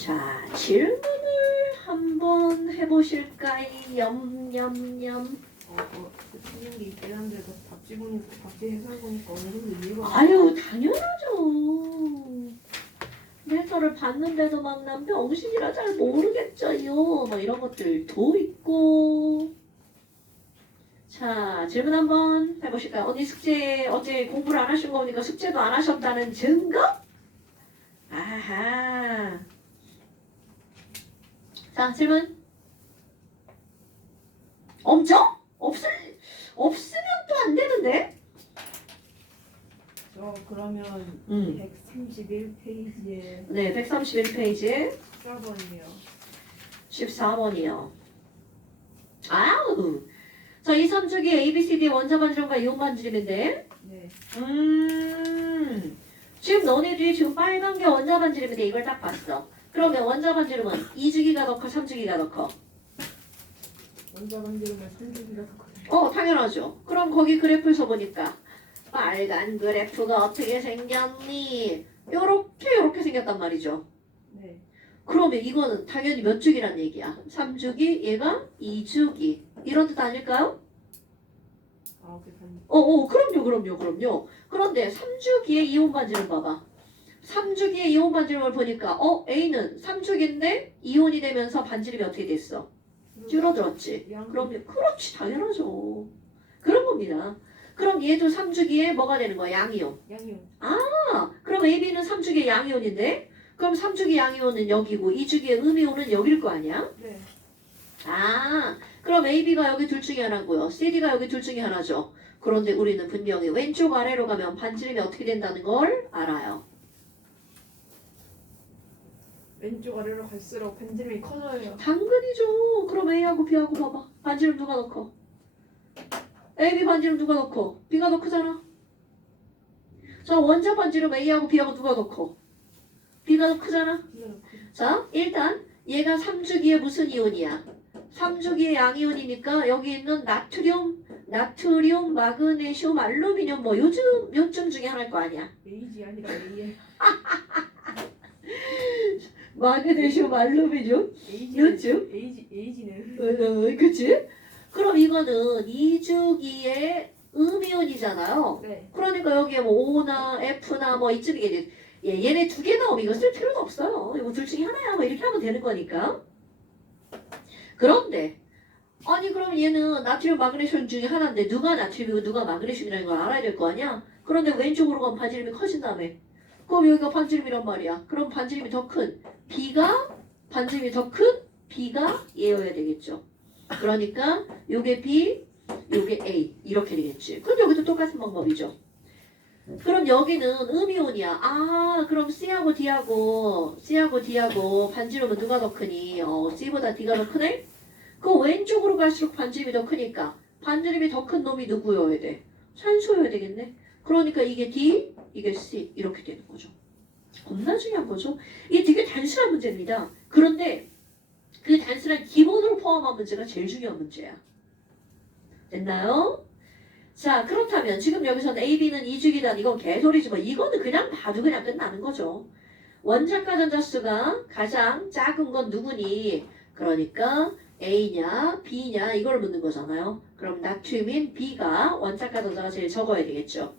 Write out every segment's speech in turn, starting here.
자, 질문을 한번 해보실까요? 염염염. 틀린 게 있긴 한데 답지 해설 보니까 어느 정도 이해가 아유, 당연하죠. 데이터를 봤는데도 막 난 병신이라 잘 모르겠죠요. 뭐 이런 것들도 있고. 자, 질문 한번 해보실까요? 언니 숙제 어제 공부를 안 하신 거니까 숙제도 안 하셨다는 증거? 아하. 자, 질문. 엄청? 없으면 또 안 되는데? 그러면 131페이지에 네, 131페이지에 14번이에요. 14번이요. 아우. 자, 이 삼주기 ABCD 원자반지름과 이온반지름인데. 네. 지금 너네들이 지금 빨간 게 원자반지름인데 이걸 딱 봤어. 그러면 원자반지름은 2주기가 더 커, 3주기가 더 커? 원자 반지름은 3주기가 더 커요. 당연하죠. 그럼 거기 그래프에서 보니까 빨간 그래프가 어떻게 생겼니? 요렇게 생겼단 말이죠. 네. 그러면 이거는 당연히 몇 주기란 얘기야? 3주기, 얘가 2주기. 이런 뜻 아닐까요? 그럼요. 그런데 3주기의 이온 반지름 봐봐. 3주기의 이온 반지름을 보니까 A는 3주기인데 이온이 되면서 반지름이 어떻게 됐어? 줄어들었지. 그럼요. 그렇지. 당연하죠. 그런 겁니다. 그럼 얘도 3주기에 뭐가 되는 거야? 양이온. 양이요. 그럼 AB는 3주기의 양이온인데 그럼 3주기 양이온은 여기고 2주기의 음이온은 여길 거 아니야? 네. 그럼 AB가 여기 둘 중에 하나고요. CD가 여기 둘 중에 하나죠. 그런데 우리는 분명히 왼쪽 아래로 가면 반지름이 어떻게 된다는 걸 알아요. 왼쪽 아래로 갈수록 반지름이 커져요. 당근이죠. 그럼 A하고 B하고 봐봐. 반지름 누가 더 커? AB 반지름 누가 더 커? B가 더 크잖아. 자, 원자 반지름 A하고 B하고 누가 더 커? B가 더 크잖아. 자, 일단 얘가 3주기의 무슨 이온이야? 3주기의 양이온이니까 여기 있는 나트륨, 마그네슘, 알루미늄 뭐 요즘 중에 하나일 거 아니야. AG 아니라 AL. 마그네슘, 알루미늄, 요즘? AG는. 그치? 그럼 이거는 2주기의 음이온이잖아요. 네. 그러니까 여기에 뭐 O나 F나 뭐 이쯤이게 얘네 두 개 나오면 이거 쓸 필요도 없어요. 이거 둘 중에 하나야. 뭐 이렇게 하면 되는 거니까. 그런데 아니 그럼 얘는 나트륨 마그네슘 중에 하나인데 누가 나트륨이고 누가 마그네슘이라는 걸 알아야 될 거 아니야? 그런데 왼쪽으로 가면 반지름이 커진다며. 그럼 여기가 반지름이란 말이야. 그럼 반지름이 더 큰 반지름이 더 큰 B가 얘여야 되겠죠. 그러니까 요게 B, 요게 A 이렇게 되겠지. 그럼 여기도 똑같은 방법이죠. 그럼 여기는 음이온이야. 그럼 C하고 D하고 반지름은 누가 더 크니? C보다 D가 더 크네? 그 왼쪽으로 갈수록 반지름이 더 크니까 반지름이 더 큰 놈이 누구여야 돼? 산소여야 되겠네. 그러니까 이게 D, 이게 C 이렇게 되는 거죠. 겁나 중요한 거죠. 이게 되게 단순한 문제입니다. 그런데 그 단순한 기본으로 포함한 문제가 제일 중요한 문제야. 됐나요? 자, 그렇다면 지금 여기서는 AB는 2주기다. 이건 개소리지만 이거는 그냥 봐도 그냥 끝나는 거죠. 원자가 전자수가 가장 작은 건 누구니? 그러니까 A냐 B냐 이걸 묻는 거잖아요. 그럼 나트륨인 B가 원자가 전자가 제일 적어야 되겠죠.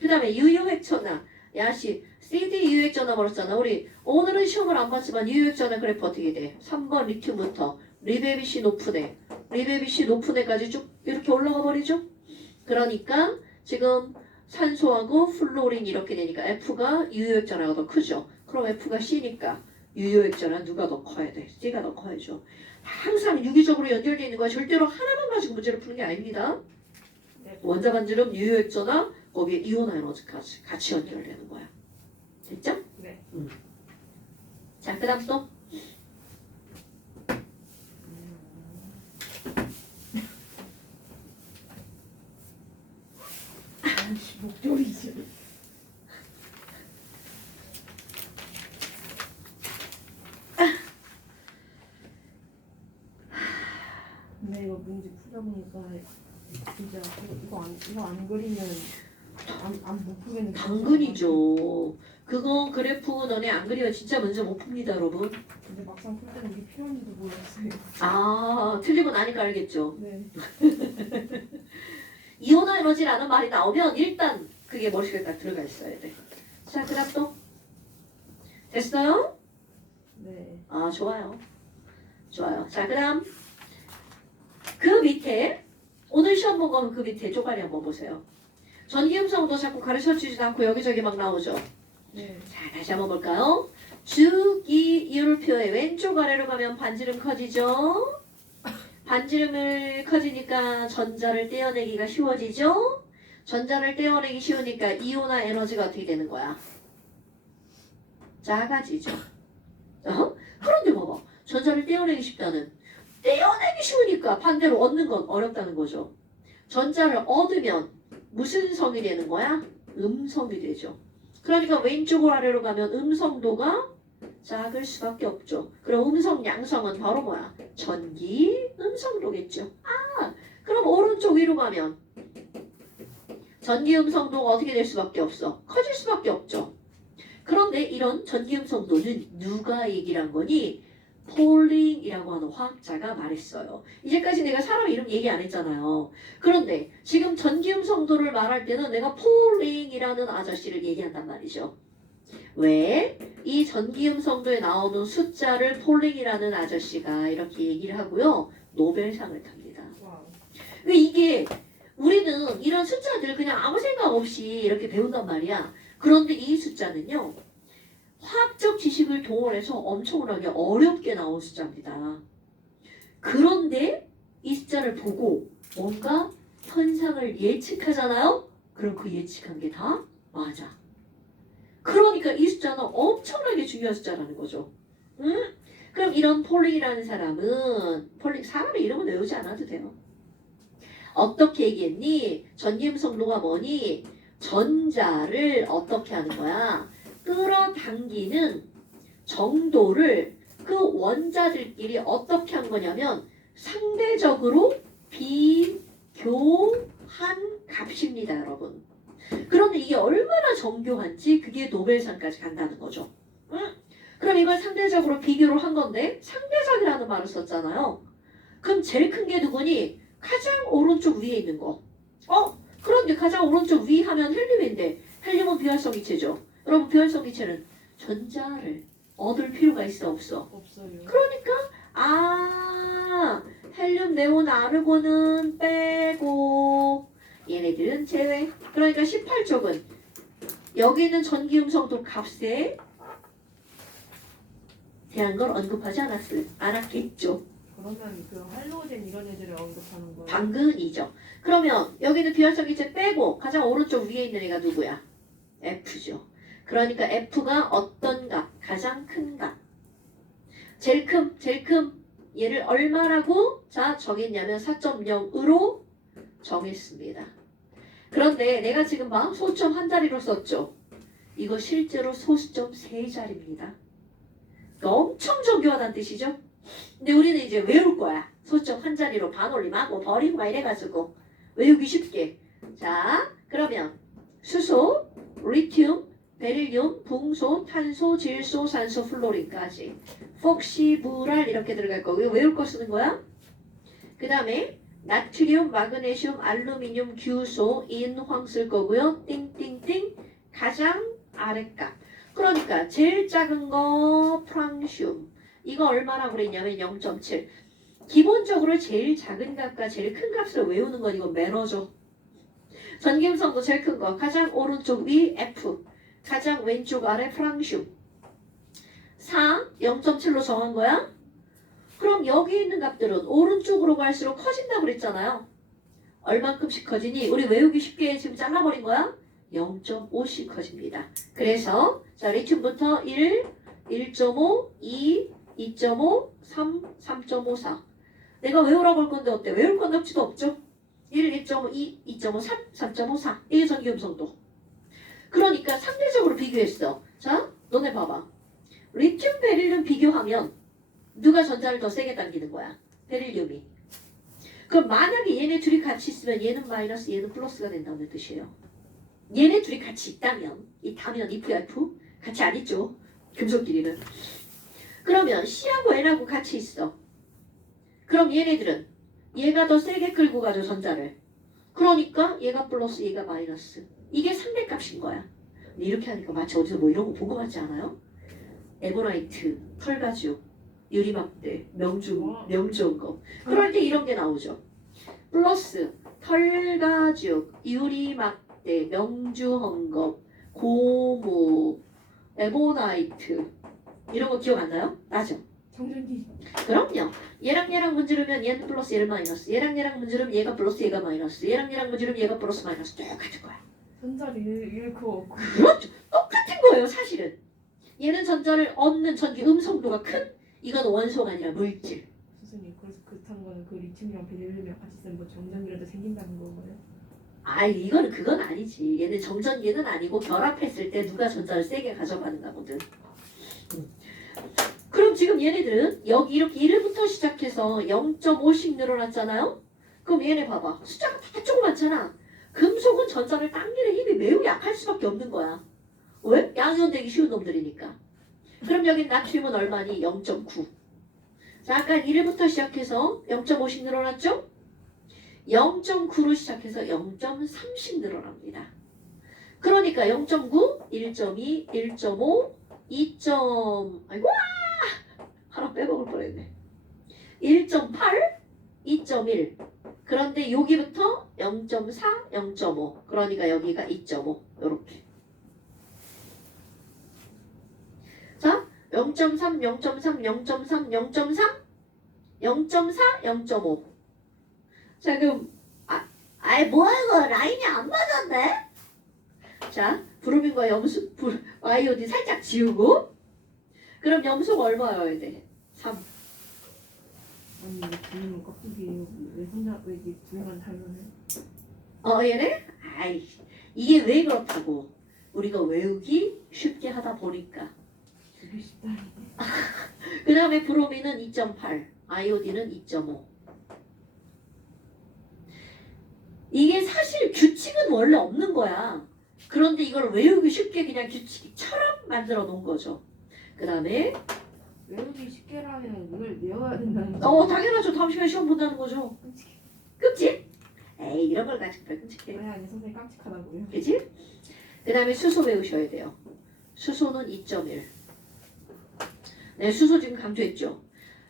그 다음에 유효액전화. 야씨 CD 유효액전화 벌었잖아. 우리 오늘은 시험을 안 봤지만 유효액전화 그래프 어떻게 돼? 3번 리튬부터 리베비시 높은 애까지 쭉 이렇게 올라가 버리죠. 그러니까 지금 산소하고 플로린 이렇게 되니까 F가 유효액전화가 더 크죠. 그럼 F가 C니까 유효액전화 누가 더 커야 돼? C가 더 커야죠. 항상 유기적으로 연결되어 있는 거야. 절대로 하나만 가지고 문제를 푸는 게 아닙니다. 원자 반지름, 유효액전화, 거기에 이온 에너지까지 같이 연결되는 거야. 됐죠? 네. 자, 그 다음 또. 목소리지. 근데 이거 문제 풀다 보니까 진짜 이거 안 그리면 안 못 풀겠는. 당근이죠. 그거 그래프 너네 안 그리면 진짜 문제 못 풉니다, 여러분. 근데 막상 풀 때는 이게 필요한지도 몰랐어요. 아, 틀리고 나니까 알겠죠. 네. 이온화 에너지라는 말이 나오면 일단 그게 머릿속에 딱 들어가 있어야 돼. 자, 그 다음 또. 됐어요? 네. 아, 좋아요. 좋아요. 자, 그 다음. 그 밑에, 오늘 시험 본 거는 그 밑에 쪼가리 한번 보세요. 전기음성도 자꾸 가르쳐 주지도 않고 여기저기 막 나오죠. 네. 자, 다시 한번 볼까요? 주기율표의 왼쪽 아래로 가면 반지름 커지죠? 반지름을 커지니까 전자를 떼어내기가 쉬워지죠? 전자를 떼어내기 쉬우니까 이온화 에너지가 어떻게 되는 거야? 작아지죠. 그런데 봐봐. 전자를 떼어내기 쉽다는. 떼어내기 쉬우니까 반대로 얻는 건 어렵다는 거죠. 전자를 얻으면 무슨 성이 되는 거야? 음성이 되죠. 그러니까 왼쪽으로 아래로 가면 음성도가 작을 수밖에 없죠. 그럼 음성 양성은 바로 뭐야? 전기 음성도겠죠. 아, 그럼 오른쪽 위로 가면 전기 음성도가 어떻게 될 수밖에 없어? 커질 수밖에 없죠. 그런데 이런 전기 음성도는 누가 얘기를 한 거니? 폴링이라고 하는 화학자가 말했어요. 이제까지 내가 사람 이름 얘기 안 했잖아요. 그런데 지금 전기 음성도를 말할 때는 내가 폴링이라는 아저씨를 얘기한단 말이죠. 왜? 이 전기 음성도에 나오는 숫자를 폴링이라는 아저씨가 이렇게 얘기를 하고요. 노벨상을 탑니다. 와우. 왜 이게 우리는 이런 숫자들을 그냥 아무 생각 없이 이렇게 배운단 말이야. 그런데 이 숫자는요. 화학적 지식을 동원해서 엄청나게 어렵게 나온 숫자입니다. 그런데 이 숫자를 보고 뭔가 현상을 예측하잖아요? 그럼 그 예측한 게 다 맞아. 그러니까 이 숫자는 엄청나게 중요한 숫자라는 거죠. 응? 그럼 이런 폴링이라는 사람은 폴링 사람의 이름은 외우지 않아도 돼요. 어떻게 얘기했니? 전기음성도가 뭐니? 전자를 어떻게 하는 거야? 끌어당기는 정도를 그 원자들끼리 어떻게 한 거냐면 상대적으로 비교한 값입니다, 여러분. 그런데 이게 얼마나 정교한지 그게 노벨상까지 간다는 거죠. 응? 그럼 이걸 상대적으로 비교를 한 건데 상대적이라는 말을 썼잖아요. 그럼 제일 큰 게 누구니? 가장 오른쪽 위에 있는 거. 그런데 가장 오른쪽 위 하면 헬륨인데 헬륨은 비활성 기체죠. 여러분 비활성 기체는 전자를 얻을 필요가 있어 없어? 없어요. 헬륨, 네온, 아르곤은 빼고 얘네들은 제외. 그러니까 18쪽은 여기 있는 전기 음성도 값에 대한 걸 언급하지 않았겠죠. 그러면 그 할로젠 이런 애들을 언급하는 거예요? 당근이죠. 그러면 여기는 비활성 기체 빼고 가장 오른쪽 위에 있는 애가 누구야? F죠. 그러니까 F가 어떤 값? 가장 큰 값. 제일 큰 얘를 얼마라고? 자, 정했냐면 4.0으로 정했습니다. 그런데 내가 지금 막 소점 한 자리로 썼죠. 이거 실제로 소수점 세 자리입니다. 엄청 정교하다는 뜻이죠. 근데 우리는 이제 외울 거야. 소점 한 자리로 반올림하고 버리고 막 이래가지고 외우기 쉽게. 자, 그러면 수소, 리튬, 베릴륨, 붕소, 탄소, 질소, 산소, 플로린까지 폭시부랄 이렇게 들어갈 거고요. 외울 거 쓰는 거야. 그 다음에 나트륨, 마그네슘, 알루미늄, 규소, 인황 쓸 거고요. 띵띵띵 가장 아랫값. 그러니까 제일 작은 거 프랑슘. 이거 얼마라고 그랬냐면 0.7. 기본적으로 제일 작은 값과 제일 큰 값을 외우는 건 이건 매너죠. 전기음성도 제일 큰 거. 가장 오른쪽 위 F. 가장 왼쪽 아래 프랑슘. 4, 0.7로 정한 거야? 그럼 여기 있는 값들은 오른쪽으로 갈수록 커진다고 그랬잖아요. 얼만큼씩 커지니? 우리 외우기 쉽게 지금 잘라버린 거야? 0.5씩 커집니다. 그래서 자 리튬부터 1, 1.5, 2, 2.5, 3, 3.5, 4. 내가 외우라고 할 건데 어때? 외울 건데 없지도 없죠? 1, 1.5, 2, 2.5, 3, 3.5, 4. 이게 전기음성도. 그러니까 상대적으로 비교했어. 자, 너네 봐봐. 리튬, 베릴륨 비교하면 누가 전자를 더 세게 당기는 거야? 베릴륨이. 그럼 만약에 얘네 둘이 같이 있으면 얘는 마이너스, 얘는 플러스가 된다는 뜻이에요. 얘네 둘이 같이 있다면, 이 다면 if, if, 같이 안 있죠. 금속끼리는. 그러면 C하고 N하고 같이 있어. 그럼 얘네들은 얘가 더 세게 끌고 가죠, 전자를. 그러니까 얘가 플러스 얘가 마이너스. 이게 상대값인 거야. 근데 이렇게 하니까 마치 어디서 뭐 이런 거 본 거 같지 않아요? 에보나이트, 털가죽, 유리막대, 명주원금. 그럴 때 이런 게 나오죠. 플러스 털가죽, 유리막대, 명주헝겊, 고무, 에보나이트 이런 거 기억 안 나요? 나죠? 정전기. 그럼요. 얘랑 문지르면 얘는 플러스 얘를 마이너스, 얘랑 문지르면 얘가 플러스 얘가 마이너스, 얘랑 문지르면 얘가 플러스 마이너스 똑같은 거야. 전자를 잃고 그렇죠. 똑같은 거예요, 사실은. 얘는 전자를 얻는 전기 음성도가 큰, 이건 원소가 아니라 물질. 선생님, 그래서 그렇다는 거는 그 리튬이랑 베릴륨이랑 같이 쓰면 뭐 정전기라도 생긴다는 건가요? 이거는 그건 아니지. 얘는 정전기는 아니고 결합했을 때 누가 전자를 세게 가져가는가 보든. 그럼 지금 얘네들은 여기 이렇게 1부터 시작해서 0.5씩 늘어났잖아요? 그럼 얘네 봐봐. 숫자가 다 조그맣잖아. 금속은 전자를 당기는 힘이 매우 약할 수밖에 없는 거야. 왜? 양이온되기 쉬운 놈들이니까. 그럼 여기 나트륨은 얼마니? 0.9. 자, 아까 1부터 시작해서 0.5씩 늘어났죠? 0.9로 시작해서 0.3씩 늘어납니다. 그러니까 0.9, 1.2, 1.5, 2. 아이고 하나 빼먹을 뻔했네. 1.8, 2.1. 그런데 여기부터 0.4, 0.5. 그러니까 여기가 2.5. 이렇게. 자, 0.3, 0.3, 0.3, 0.3, 0.4, 0.5. 자, 그럼 뭐야 이거 라인이 안 맞았네? 자, 브로민과 아이오딘 살짝 지우고. 그럼 염소가 얼마여야 돼? 3. 아니 왜 두명은 깍두기예요? 왜 혼자 왜 이게 두 명만 다르네? 얘네? 이게 왜 그렇다고? 우리가 외우기 쉽게 하다 보니까. 되게 쉽다. 그 다음에 브로민은 2.8, 아이오딘은 2.5. 이게 사실 규칙은 원래 없는 거야. 그런데 이걸 외우기 쉽게 그냥 규칙처럼 만들어 놓은 거죠. 그 다음에 외우기 쉽게라면 이걸 외워야 된다는 거. 당연하죠. 다음 시간에 시험 본다는 거죠. 끔찍해. 끔찍? 이런 걸 가지고 끔찍해. 아니 선생님 깜찍하다고요. 그치? 그 다음에 수소 외우셔야 돼요. 수소는 2.1. 네, 수소 지금 강조했죠.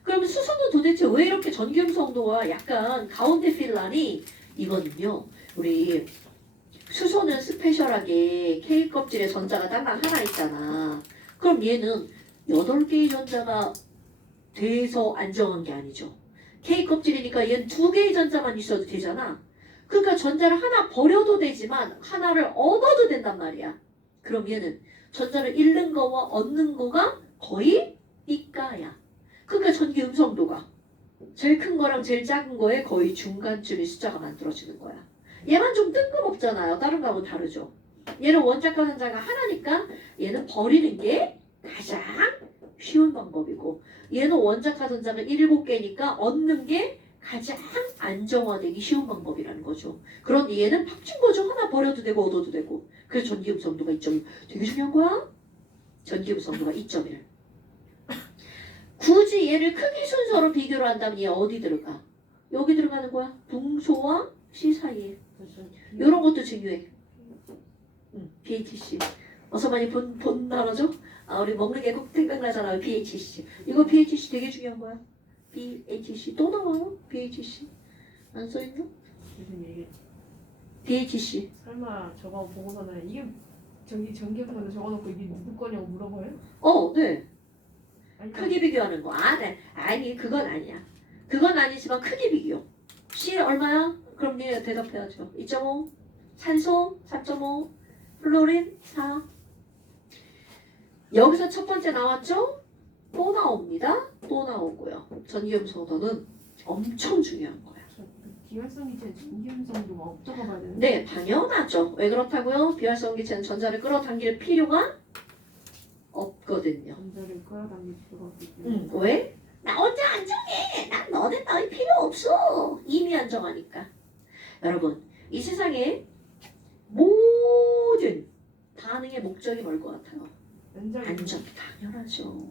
그럼 수소는 도대체 왜 이렇게 전기음성도가 약간 가운데 필란이 이거는요. 우리 수소는 스페셜하게 K 껍질에 전자가 땅땅 하나 있잖아. 그럼 얘는 8개의 전자가 돼서 안정한 게 아니죠. K 껍질이니까 얘는 2개의 전자만 있어도 되잖아. 그러니까 전자를 하나 버려도 되지만 하나를 얻어도 된단 말이야. 그럼 얘는 전자를 잃는 거와 얻는 거가 거의 띠까야. 그러니까 전기 음성도가 제일 큰 거랑 제일 작은 거에 거의 중간쯤의 숫자가 만들어지는 거야. 얘만 좀 뜬금없잖아요. 다른 거하고 다르죠. 얘는 원자과 전자가 하나니까 얘는 버리는 게 가장 쉬운 방법이고, 얘는 원자과 전자가 7개니까 얻는 게 가장 안정화되기 쉬운 방법이라는 거죠. 그런데 얘는 팍준 거죠. 하나 버려도 되고 얻어도 되고. 그래서 전기음성도가 2.1. 되게 중요한 거야. 전기음성도가 2.1. 굳이 얘를 크기 순서로 비교를 한다면 얘 어디 들어가? 여기 들어가는 거야. 붕소와 C 사이에. 이런 것도 중요해. BHC. 어서 많이 본 단어죠? 우리 먹는 게 꼭 생각나잖아요. BHC. 이거 BHC 되게 중요한 거야. BHC 또 나와요? BHC 안 써있나? 선생님 이게 BHC. 설마 저거 보고서는 이게 전기음성도 적어놓고 이게 누구 거냐고 물어봐요? 네. 아니 크기 비교하는 거. 네. 아니 그건 아니야. 그건 아니지만 크기 비교. C 얼마야? 그럼 얘 대답해야죠. 2.5. 산소 4.5. 플로린 4. 여기서 첫 번째 나왔죠? 또 나옵니다. 또 나오고요. 전기음성도는 엄청 중요한 거야. 비활성기체 전기음성도가 없다고 봐야 되는데. 네, 당연하죠. 왜 그렇다고요? 비활성기체는 전자를 끌어당길 필요가 없거든요. 전자를 끌어당길 필요가 없기 때문에. 왜? 나 혼자 안정해. 난 너희 필요 없어. 이미 안정하니까. 여러분, 이 세상에 모든 반응의 목적이 뭘 것 같아요? 안정, 당연하죠.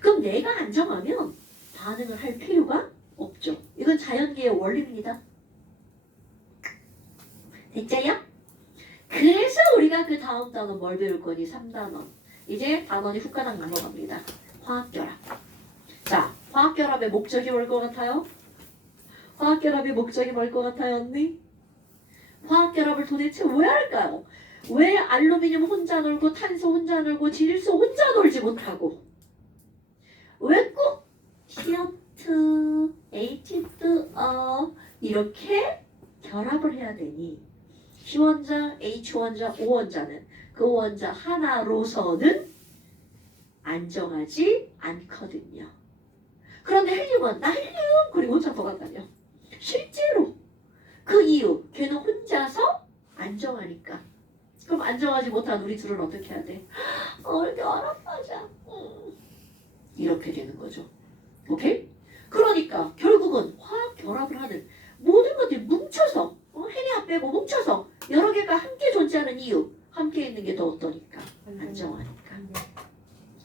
그럼 내가 안정하면 반응을 할 필요가 없죠. 이건 자연계의 원리입니다. 됐죠요? 그래서 우리가 그 다음 단어 뭘 배울 거니? 3단원. 이제 단원이 훅가닥 넘어갑니다. 화학결합. 자, 화학결합의 목적이 뭘 것 같아요? 화학결합의 목적이 뭘 것 같아요, 언니? 화학결합을 도대체 왜 할까요? 왜 알루미늄 혼자 놀고 탄소 혼자 놀고 질소 혼자 놀지 못하고 왜 꼭 CO2, H2O 이렇게 결합을 해야 되니? C원자, H원자, O원자는 그 원자 하나로서는 안정하지 않거든요. 그런데 헬륨은 나 헬륨 그리고 혼자 돌아다녀. 실제로 그 이유 걔는 혼자서 안정하니까. 그럼 안정하지 못한 우리 둘은 어떻게 해야 돼? 결합하자. 이렇게 되는 거죠. 오케이? 그러니까 결국은 화학 결합을 하는 모든 것들이 뭉쳐서 해리아 빼고 뭉쳐서 여러 개가 함께 존재하는 이유 함께 있는 게 더 어떠니까? 안정하니까.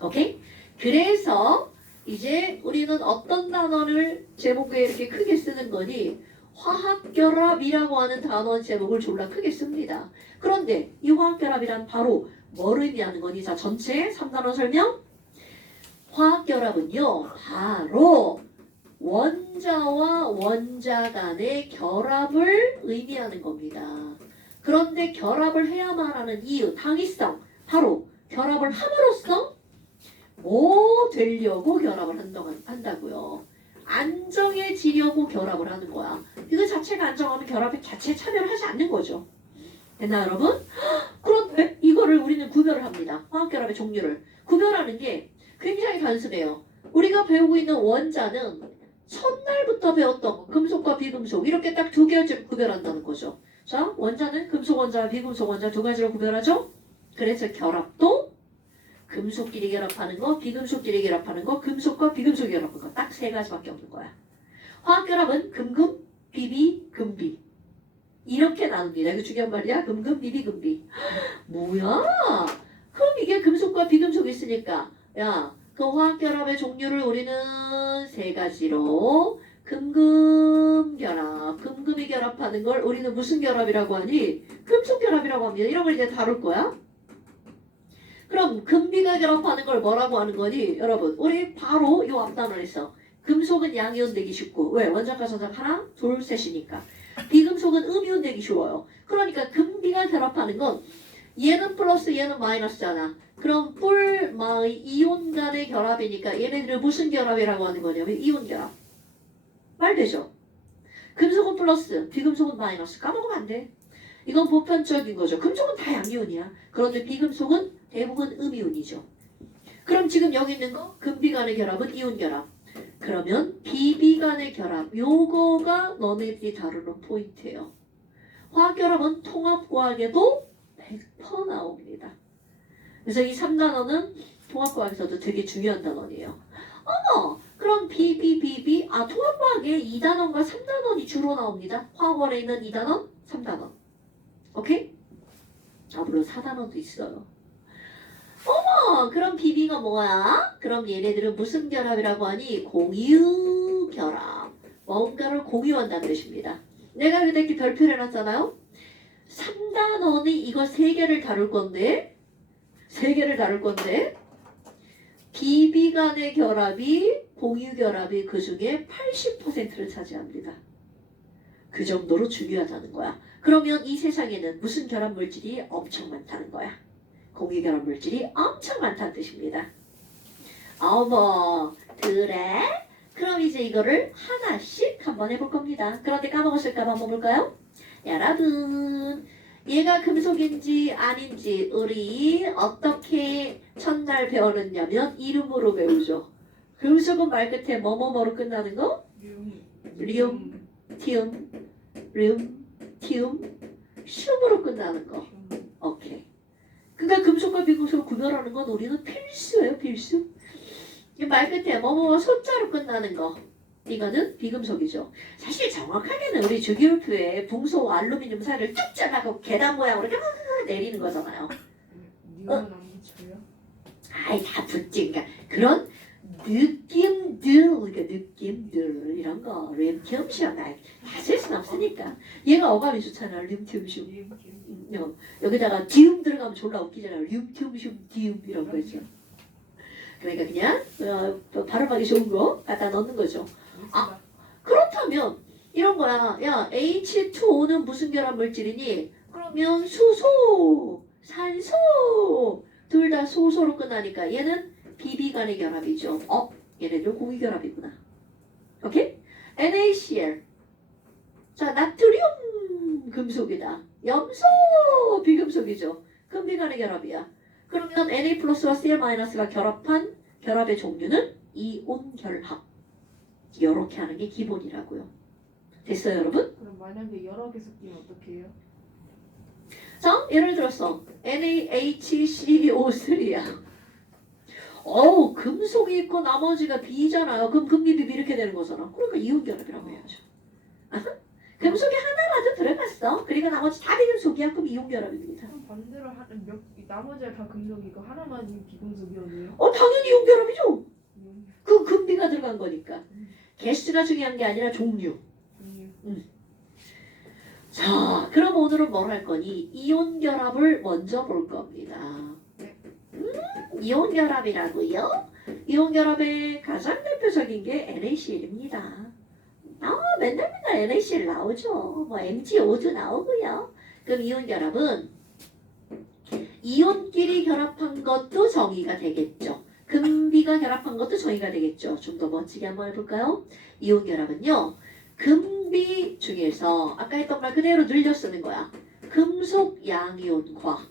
오케이? 그래서 이제 우리는 어떤 단어를 제목에 이렇게 크게 쓰는 거니 화학결합이라고 하는 단어 제목을 졸라 크게 씁니다. 그런데 이 화학결합이란 바로 뭘 의미하는 거니? 자, 전체 3단원 설명. 화학결합은요, 바로 원자와 원자 간의 결합을 의미하는 겁니다. 그런데 결합을 해야만 하는 이유, 당위성, 바로 결합을 함으로써 뭐 되려고 결합을 한다고요. 안정해지려고 결합을 하는 거야. 이거 자체가 안정하면 결합에 자체 참여를 하지 않는 거죠. 됐나 여러분? 그런데 이거를 우리는 구별을 합니다. 화학결합의 종류를. 구별하는 게 굉장히 단순해요. 우리가 배우고 있는 원자는 첫날부터 배웠던 거, 금속과 비금속 이렇게 딱 두 가지로 구별한다는 거죠. 자, 원자는 금속 원자와 비금속 원자 두 가지로 구별하죠. 그래서 결합도 금속끼리 결합하는 거, 비금속끼리 결합하는 거, 금속과 비금속이 결합하는 거 딱 세 가지밖에 없는 거야. 화학결합은 금금, 비비, 금비 이렇게 나눕니다. 이거 중요한 말이야. 금금, 비비, 금비. 뭐야? 그럼 이게 금속과 비금속이 있으니까 야, 그 화학결합의 종류를 우리는 세 가지로 금금결합, 금금이 결합하는 걸 우리는 무슨 결합이라고 하니? 금속결합이라고 합니다. 이런 걸 이제 다룰 거야. 그럼 금비가 결합하는 걸 뭐라고 하는 거니? 여러분, 우리 바로 요 앞단원에 있어. 금속은 양이온 되기 쉽고 왜? 원자과 전자 하나, 둘, 셋이니까. 비금속은 음이온 되기 쉬워요. 그러니까 금비가 결합하는 건 얘는 플러스 얘는 마이너스잖아. 그럼 뿔, 마의 이온 간의 결합이니까 얘네들을 무슨 결합이라고 하는 거냐면 이온 결합. 말되죠? 금속은 플러스, 비금속은 마이너스. 까먹으면 안 돼. 이건 보편적인 거죠. 금속은 다 양이온이야. 그런데 비금속은 대부분 음이온이죠. 그럼 지금 여기 있는 거 금비 간의 결합은 이온 결합. 그러면 비비 간의 결합. 요거가 너네들이 다루는 포인트예요. 화학결합은 통합과학에도 100% 나옵니다. 그래서 이 3단원은 통합과학에서도 되게 중요한 단원이에요. 그럼 비비 통합과학에 2단원과 3단원이 주로 나옵니다. 화학원에 있는 2단원, 3단원. 오케이? 물론 4단원도 있어요. 그럼 비비가 뭐야? 그럼 얘네들은 무슨 결합이라고 하니? 공유결합. 뭔가를 공유한다는 뜻입니다. 내가 이렇게 별표를 해놨잖아요. 3단원이 이거 3개를 다룰 건데 비비 간의 결합이 공유결합이 그 중에 80%를 차지합니다. 그 정도로 중요하다는 거야. 그러면 이 세상에는 무슨 결합 물질이 엄청 많다는 거야. 공유결합 물질이 엄청 많다는 뜻입니다. 어머, 그래? 그럼 이제 이거를 하나씩 한번 해볼 겁니다. 그런데 까먹었을까 한번 볼까요? 여러분, 얘가 금속인지 아닌지 우리 어떻게 첫날 배웠냐면 이름으로 배우죠. 금속은 말 끝에 뭐뭐뭐로 끝나는 거? 리움, 티움, 륨, 티움, 슘으로 끝나는 거. 오케이. 그러니까 금속과 비금속을 구별하는 건 우리는 필수예요, 필수. 말 끝에 뭐뭐 소자로 끝나는 거. 이거는 비금속이죠. 사실 정확하게는 우리 주기율표에 붕소와 알루미늄 사이를 쭉 잘라고 계단 모양으로 이렇게 내리는 거잖아요. 니온은 안 붙여요? 아이 다 붙지. 그러니까 그런 느낌들, 그러니까 느낌들 이런 거 림티움시험 다 쓸 수는 없으니까. 얘가 어감이 좋잖아. 림티움시험. 여기다가 디움 들어가면 졸라 웃기잖아요. 림티움시험 디움 이런 거 있죠. 그러니까 그냥 발음하기 좋은 거 갖다 넣는 거죠. 아, 그렇다면 이런 거야. 야, H2O는 무슨 결합 물질이니? 그러면 수소, 산소 둘 다 소소로 끝나니까 얘는 BB 간의 결합이죠. 얘네들 공유 결합이구나. 오케이? NaCl. 자, 나트륨 금속이다. 염소 비금속이죠. 금비 간의 결합이야. 그러면 Na 플러스와 Cl 마이너스가 결합한 결합의 종류는 이온 결합. 이렇게 하는 게 기본이라고요. 됐어요, 여러분? 그럼 만약에 여러 개 섞이면 어떻게 해요? 자, 예를 들어서 NaHCO3야. 금속이 있고 나머지가 B잖아요. 그럼 금비비 이렇게 되는 거잖아. 그러니까 이온 결합이라고 해야죠. 금속이 하나라도 들어갔어. 그리고 나머지 다 비금속이야. 그럼 이온 결합입니다. 그럼 반대로 나머지가 다 금속이고 하나만 비금속이었네요. 당연히 이온 결합이죠. 그 금비가 들어간 거니까. 개수가 중요한 게 아니라 종류. 자, 그럼 오늘은 뭘 할 거니? 이온 결합을 먼저 볼 겁니다. 이온 결합이라고요? 이온 결합의 가장 대표적인 게 NaCl입니다. 맨날 NaCl 나오죠. 뭐 MgO도 나오고요. 그럼 이온 결합은 이온끼리 결합한 것도 정의가 되겠죠. 금비가 결합한 것도 정의가 되겠죠. 좀 더 멋지게 한번 해볼까요? 이온 결합은요. 금비 중에서 아까 했던 말 그대로 늘려 쓰는 거야. 금속 양이온과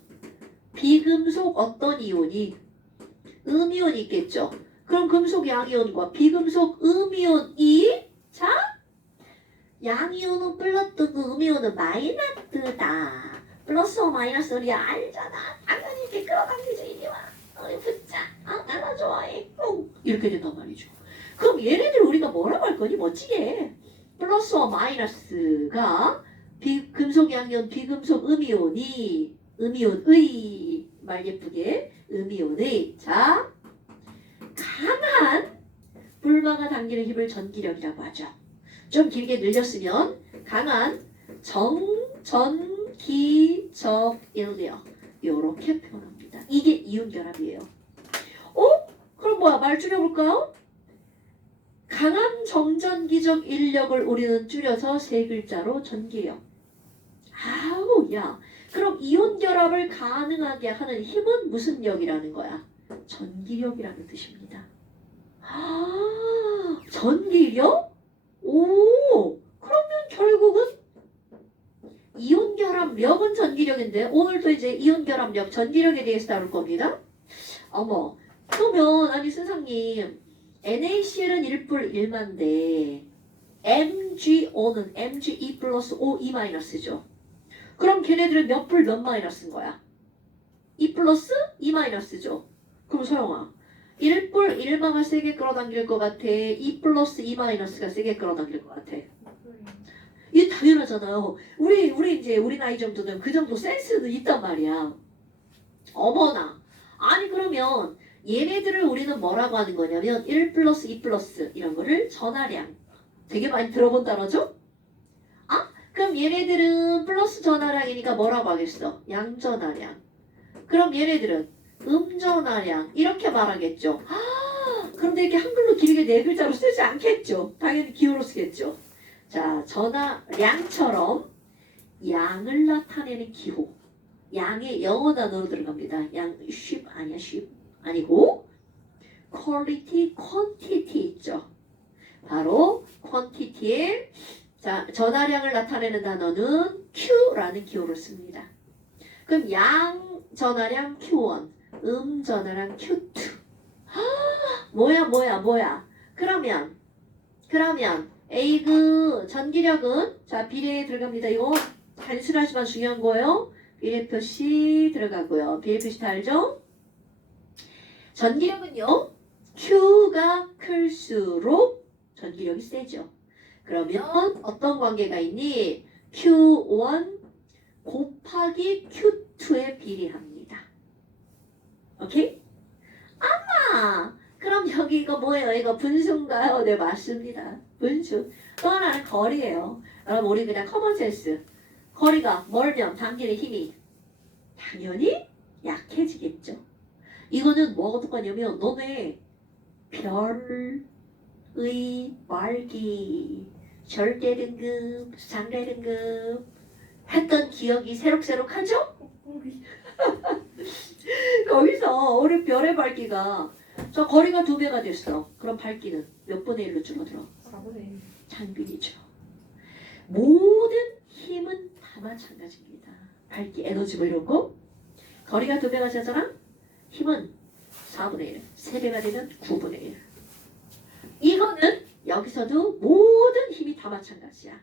비금속 어떤 이온이 음이온이 있겠죠. 그럼 금속 양이온과 비금속 음이온이 자 양이온은 플러스고 음이온은 마이너스다. 플러스와 마이너스 우리 알잖아. 당연히 이렇게 끌어당기죠. 이리 와. 우리 붙자. 나나 좋아해. 이렇게 된단 말이죠. 그럼 얘네들 우리가 뭐라고 할 거니? 멋지게. 플러스와 마이너스가 금속 양이온, 비금속 음이온이 음이온의 말 예쁘게 음이온의 자 강한 불마가 당기는 힘을 전기력이라고 하죠. 좀 길게 늘렸으면 강한 전기적 인력 이렇게 표현합니다. 이게 이온 결합이에요. 그럼 뭐야? 말 줄여볼까요? 강한 정전기적 인력을 우리는 줄여서 세 글자로 전기력. 야. 그럼 이온 결합을 가능하게 하는 힘은 무슨力이라는 거야? 전기력이라는 뜻입니다. 전기력? 그러면 결국은 이온 결합력은 전기력인데 오늘도 이제 이온 결합력, 전기력에 대해서 다룰 겁니다. 그러면 아니 선생님 NaCl은 1불 1만데 MgO는 Mge 플러스 O2 마이너스죠. 그럼 걔네들은 몇 불 몇 마이너스인 거야? 2 플러스 2 마이너스죠. 그럼 소영아 1불 1마가 세게 끌어당길 것 같아? 2 플러스 2 마이너스가 세게 끌어당길 것 같아? 이게 당연하잖아요. 우리 나이 정도는 그 정도 센스는 있단 말이야. 어머나. 아니 그러면 얘네들을 우리는 뭐라고 하는 거냐면 1 플러스 2 플러스 이런 거를 전하량. 되게 많이 들어본 단어죠? 그럼 얘네들은 플러스 전하량이니까 뭐라고 하겠어? 양전하량. 그럼 얘네들은 음전하량 이렇게 말하겠죠. 그런데 이렇게 한글로 길게 네 글자로 쓰지 않겠죠. 당연히 기호로 쓰겠죠. 자, 전하량처럼 양을 나타내는 기호. 양의 영어 단어로 들어갑니다. 양, 쉽 아니야, 쉽 아니고 quality, quantity 있죠. 바로 quantity의 자, 전하량을 나타내는 단어는 Q라는 기호를 씁니다. 그럼 양 전하량 Q1, 전하량 Q2. 뭐야? 그러면 A 전기력은 자 비례에 들어갑니다. 이거 단순하지만 중요한 거예요. 비례 표시 들어가고요. 비례 표시 다 알죠? 전기력은요. Q가 클수록 전기력이 세죠. 그러면 어떤 관계가 있니? Q1 곱하기 Q2에 비례합니다. 오케이? 자, 그럼 여기 이거 뭐예요? 이거 분수인가요? 네, 맞습니다. 분수. 또 하나는 거리예요. 그럼 우리 그냥 커먼센스. 거리가 멀면 당기는 힘이 당연히 약해지겠죠. 이거는 뭐가 똑같냐면 너네 별의 말기 절대 등급, 상대 등급 했던 기억이 새록새록하죠? 꼬리. 거기서 우리 별의 밝기가 저 거리가 2배가 됐어. 그럼 밝기는 몇 분의 1로 줄어들어? 4분의 1. 장균이죠. 모든 힘은 다 마찬가지입니다. 밝기, 에너지 뭐 이런 거. 거리가 2배가 되잖아? 힘은 4분의 1, 3배가 되면 9분의 1. 이거는 여기서도 모든 힘이 다 마찬가지야.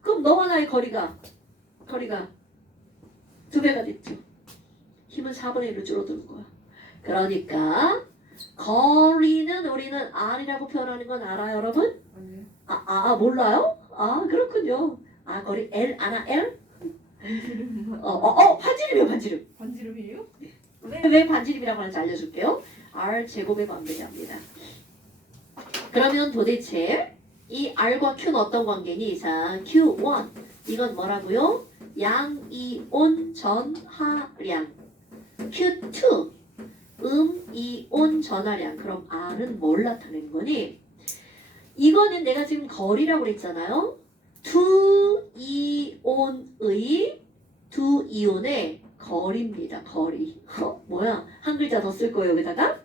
그럼 너와 나의 거리가 2배가 됐죠. 힘은 4분의 1로 줄어드는 거야. 그러니까 거리는 우리는 R이라고 표현하는 건 알아요, 여러분? 아니요. 몰라요? 그렇군요. 거리 L, 아나 L? 반지름. 반지름이요, 반지름. 반지름이에요? 왜 반지름이라고 하는지 알려줄게요. R 제곱에 반비례합니다. 그러면 도대체 이 R과 Q는 어떤 관계니? 자, Q1 이건 뭐라고요? 양이온 전하량. Q2 이온 전하량. 그럼 R은 뭘 나타내는 거니? 이거는 내가 지금 거리라고 그랬잖아요. 두 이온의 거리입니다. 거리. 뭐야? 한 글자 더 쓸 거예요, 여기다가.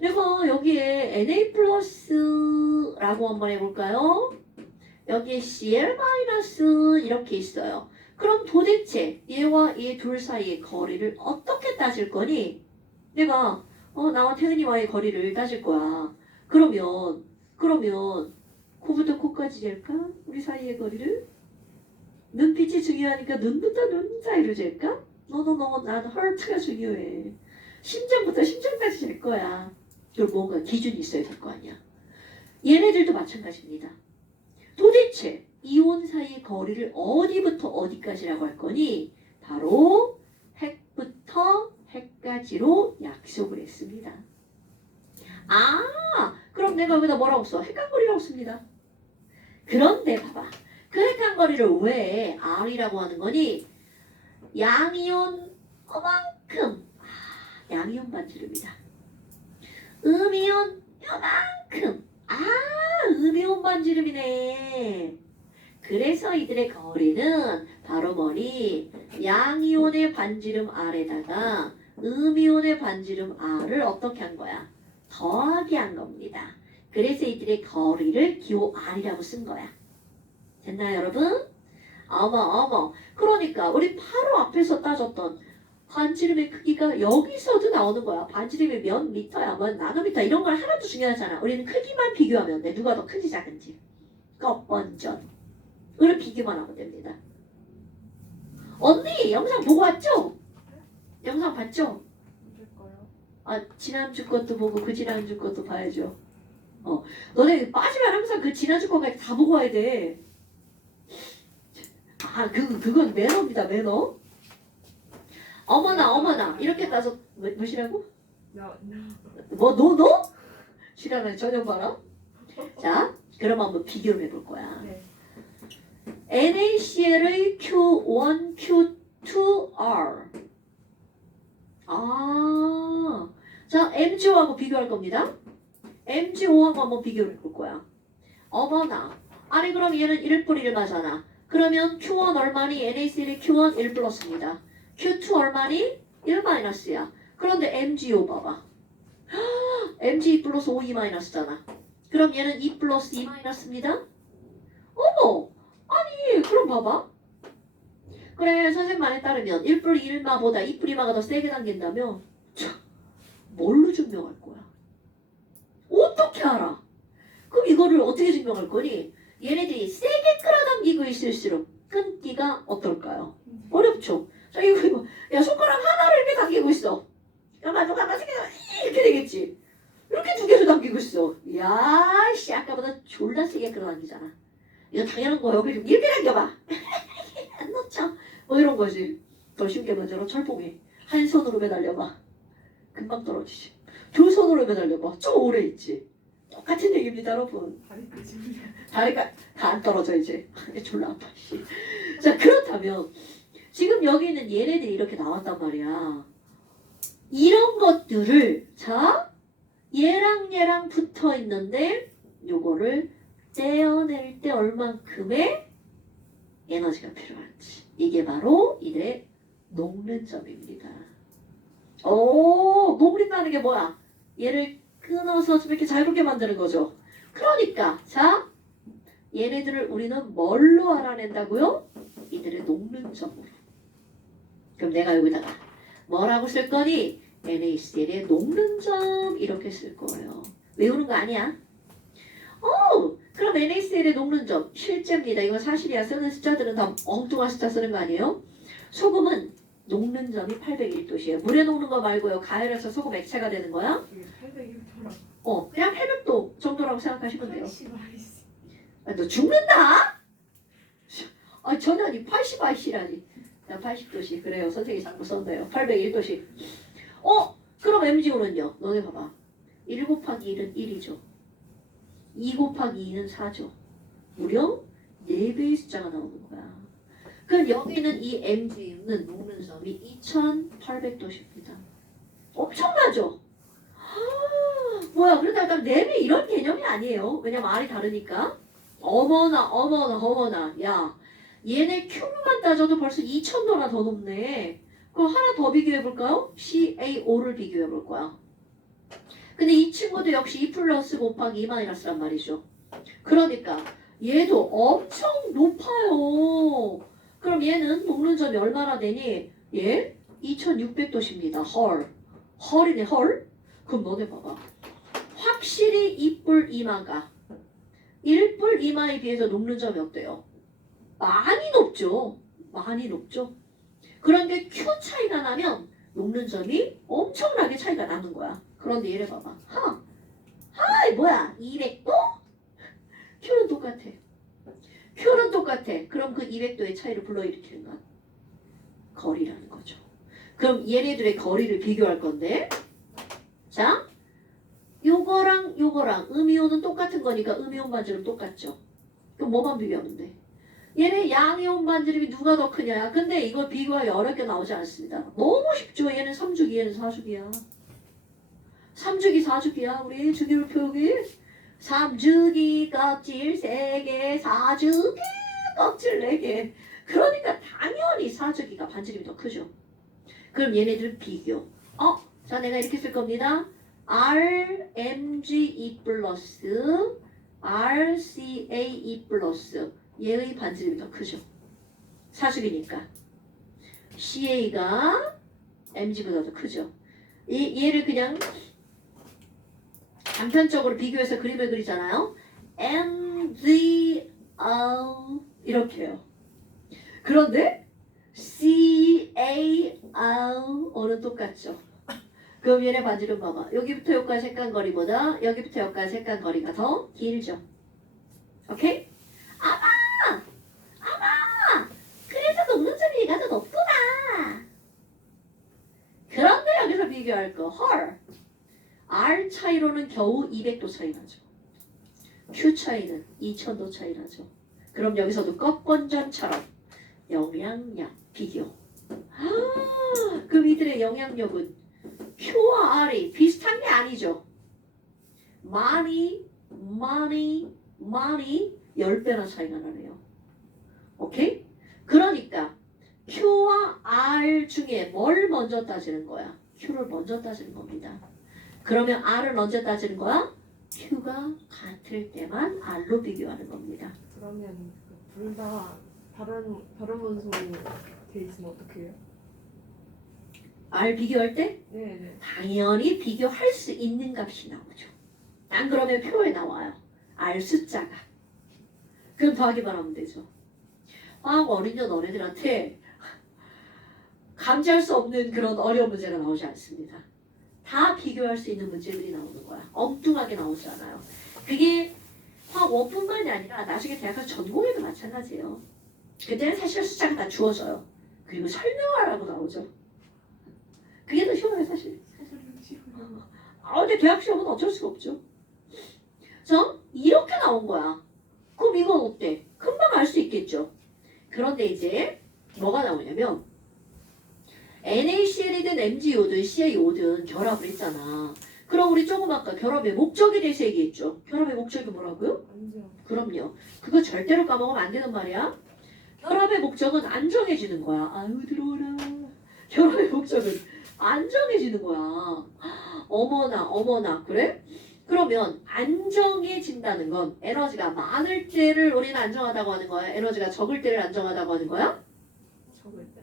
내가 여기에 Na 플러스라고 한번 해볼까요? 여기에 Cl 마이너스 이렇게 있어요. 그럼 도대체 얘와 얘 둘 사이의 거리를 어떻게 따질 거니? 내가 나와 태은이와의 거리를 따질 거야. 그러면 코부터 코까지 잴까? 우리 사이의 거리를? 눈빛이 중요하니까 눈부터 눈 사이로 잴까? 나는 헐트가 중요해. 심장부터 심장까지 잴 거야. 그럼 뭔가 기준이 있어야 될 거 아니야. 얘네들도 마찬가지입니다. 도대체 이온 사이의 거리를 어디부터 어디까지라고 할 거니? 바로 핵부터 핵까지로 약속을 했습니다. 그럼 내가 여기다 뭐라고 써? 핵간거리라고 씁니다. 그런데 봐봐. 그 핵간거리를 왜 R이라고 하는 거니? 양이온 어만큼 양이온 반지름이다. 음이온 요만큼 음이온 반지름이네. 그래서 이들의 거리는 바로 뭐니? 양이온의 반지름 R에다가 음이온의 반지름 R을 어떻게 한 거야? 더하기 한 겁니다. 그래서 이들의 거리를 기호 R이라고 쓴 거야. 됐나요, 여러분? 어머. 그러니까 우리 바로 앞에서 따졌던 반지름의 크기가 여기서도 나오는 거야. 반지름이 몇 미터야, 몇 나노미터 이런 걸 하나도 중요하잖아. 우리는 크기만 비교하면 돼. 누가 더 큰지 작은지. 껍번전. 그걸 비교만 하면 됩니다. 언니 영상 보고 왔죠? 영상 봤죠? 어떨까요? 지난주 것도 보고 그 지난주 것도 봐야죠. 너네 빠지면 항상 그 지난주 거까지 다 보고 와야 돼. 그건 매너입니다, 매너. 어머나 이렇게 따서 뭐시라고? 너? 싫어하는 저녁 봐라. 자, 그럼 한번 비교를 해볼 거야. 네. NaCl의 Q1, Q2R. 자, MgO하고 비교할 겁니다. MgO하고 한번 비교를 해볼 거야. 어머나. 아니 그럼 얘는 1뿌리를 마잖아. 그러면 Q1 얼마니? NaCl의 Q1 1 플러스입니다. Q2 얼마니? 1 마이너스야. 그런데 MgO 봐봐. Mg 플러스 O2 마이너스잖아. 그럼 얘는 2 플러스 2 마이너스입니다. 어머! 아니 그럼 봐봐. 그래 선생님 말에 따르면 1뿌리 1마보다 2뿌리마가 더 세게 당긴다면 뭘로 증명할 거야? 어떻게 알아? 그럼 이거를 어떻게 증명할 거니? 얘네들이 세게 끌어당기고 있을수록 끊기가 어떨까요? 어렵죠? 자 이거 야 손가락 하나를 이렇게 당기고 있어. 가만 이렇게 되겠지. 이렇게 두 개로 당기고 있어. 야씨 아까보다 졸라 세게 끌어당기잖아. 이거 당연한 거 여기 좀 이렇게 당겨봐. 안 놓쳐. 뭐 이런 거지. 더 쉽게 먼저 철봉에 한 손으로 매달려봐. 금방 떨어지지. 두 손으로 매달려봐. 좀 오래 있지. 똑같은 얘기입니다, 여러분. 다리 끄집으려. 다리가 다 안 떨어져 이제. 졸라 아파. 씨. 자, 그렇다면 지금 여기는 얘네들이 이렇게 나왔단 말이야. 이런 것들을 자 얘랑 붙어 있는데 요거를 떼어낼 때 얼만큼의 에너지가 필요한지 이게 바로 이들의 녹는 점입니다. 오, 녹는다는 게 뭐야? 얘를 끊어서 좀 이렇게 자유롭게 만드는 거죠. 그러니까 자 얘네들을 우리는 뭘로 알아낸다고요? 이들의 녹는 점으로. 그럼 내가 여기다가 뭐라고 쓸 거니? NaCl의 녹는 점 이렇게 쓸 거예요. 외우는 거 아니야? 그럼 NaCl의 녹는 점 실제입니다. 이건 사실이야. 쓰는 숫자들은 다 엉뚱한 숫자 쓰는 거 아니에요? 소금은 녹는 점이 801도씨예요. 물에 녹는 거 말고요. 가열해서 소금 액체가 되는 거야. 이게 800이더라. 그냥 800도 정도라고 생각하시면 돼요. 80 아, 너 죽는다? 아, 전혀 아니 80I씨라니. 80도씨. 그래요. 선생님이 잘못 썼네요. 801도씨. 그럼 MGO는요? 너네 봐봐. 1 곱하기 1은 1이죠. 2 곱하기 2는 4죠. 무려 4배의 숫자가 나오는 거야. 그럼 여기는 이 MGU는 녹는 점이 2800도씨입니다. 엄청나죠? 뭐야, 그러다 약간 4배 이런 개념이 아니에요. 왜냐면 말이 다르니까. 어머나. 야, 얘네 큐브만 따져도 벌써 2000도나 더 높네. 그럼 하나 더 비교해볼까요? CaO를 비교해볼 거야. 근데 이 친구도 역시 2 플러스 곱하기 2 마이너스란 말이죠. 그러니까 얘도 엄청 높아요. 그럼 얘는 녹는 점이 얼마나 되니? 얘 2600도씨입니다. 헐이네, 헐? 그럼 너네 봐봐. 확실히 2뿔 2마가 1뿔 2마에 비해서 녹는 점이 어때요? 많이 높죠. 그런데 Q 차이가 나면 녹는 점이 엄청나게 차이가 나는 거야. 그런데 얘를 봐봐. 뭐야? 200도? Q는 똑같아. 그럼 그 200도의 차이를 불러일으키는 건 거리라는 거죠. 그럼 얘네들의 거리를 비교할 건데 자 요거랑 음이온은 똑같은 거니까 음이온 반지름 똑같죠. 그럼 뭐만 비교하면 돼? 얘네 양이온 반지름이 누가 더 크냐? 근데 이걸 비교하기 어렵게 나오지 않습니다. 너무 쉽죠. 얘는 3주기, 얘는 4주기야. 3주기, 4주기야. 우리 주기율 표기. 3주기 껍질 3개, 4주기 껍질 4개. 그러니까 당연히 4주기가 반지름이 더 크죠. 그럼 얘네들 비교. 자, 내가 이렇게 쓸 겁니다. RMGE 플러스 RCAE 플러스 얘의 반지름이 더 크죠. 사주기니까. CA가 MG보다 더 크죠. 얘를 그냥 단편적으로 비교해서 그림을 그리잖아요. MGO 이렇게요. 그런데 CAO는 똑같죠. 그럼 얘네 반지름 봐봐. 여기부터 여기까지 색간 거리보다 여기부터 여기까지 색간 거리가 더 길죠. 오케이? 아마 그래서 녹는 점이 얘가 더 높구나. 그런데 여기서 비교할 거 R 차이로는 겨우 200도 차이 나죠. Q 차이는 2000도 차이 나죠. 그럼 여기서도 꺾건전처럼 영향력 비교. 그럼 이들의 영향력은 Q와 R이 비슷한 게 아니죠. 많이 10배나 차이가 나네요. 오케이? 그러니까 Q와 R 중에 뭘 먼저 따지는 거야? Q를 먼저 따지는 겁니다. 그러면 R을 언제 따지는 거야? Q가 같을 때만 R로 비교하는 겁니다. 그러면 둘 다 다른 원소로 돼 있으면 어떡해요? R 비교할 때 네네. 당연히 비교할 수 있는 값이 나오죠. 안 그러면 표에 나와요. R 숫자가. 그럼 더하기만 하면 되죠. 화학 어린이 너네들한테 감지할 수 없는 그런 어려운 문제가 나오지 않습니다. 다 비교할 수 있는 문제들이 나오는 거야. 엉뚱하게 나오지 않아요. 그게 화학 원뿐만이 아니라 나중에 대학 가서 전공에도 마찬가지예요. 그때는 사실 숫자가 다 주어져요. 그리고 설명하라고 나오죠. 그게 더 쉬워요, 사실. 사설은 쉬워요. 근데 대학 시험은 어쩔 수가 없죠. 그래서 이렇게 나온 거야. 그럼 이건 어때? 금방 알 수 있겠죠. 그런데 이제 뭐가 나오냐면 NaCl이든 MgO든 CaO든 결합을 했잖아. 그럼 우리 조금 아까 결합의 목적에 대해서 얘기했죠. 결합의 목적이 뭐라고요? 안정. 그럼요. 그거 절대로 까먹으면 안 되는 말이야. 결합의 목적은 안정해지는 거야. 아유 들어오라. 결합의 목적은 안정해지는 거야. 어머나 그래? 그러면 안정해진다는 건 에너지가 많을 때를 우리는 안정하다고 하는 거야? 에너지가 적을 때를 안정하다고 하는 거야? 적을 때.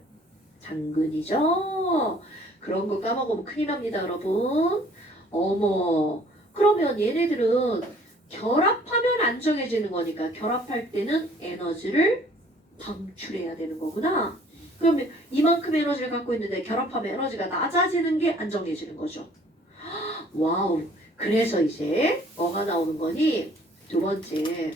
당근이죠. 그런 거 까먹으면 큰일 납니다, 여러분. 어머. 그러면 얘네들은 결합하면 안정해지는 거니까 결합할 때는 에너지를 방출해야 되는 거구나. 그러면 이만큼 에너지를 갖고 있는데 결합하면 에너지가 낮아지는 게 안정해지는 거죠. 와우. 그래서 이제 뭐가 나오는 거니? 두 번째.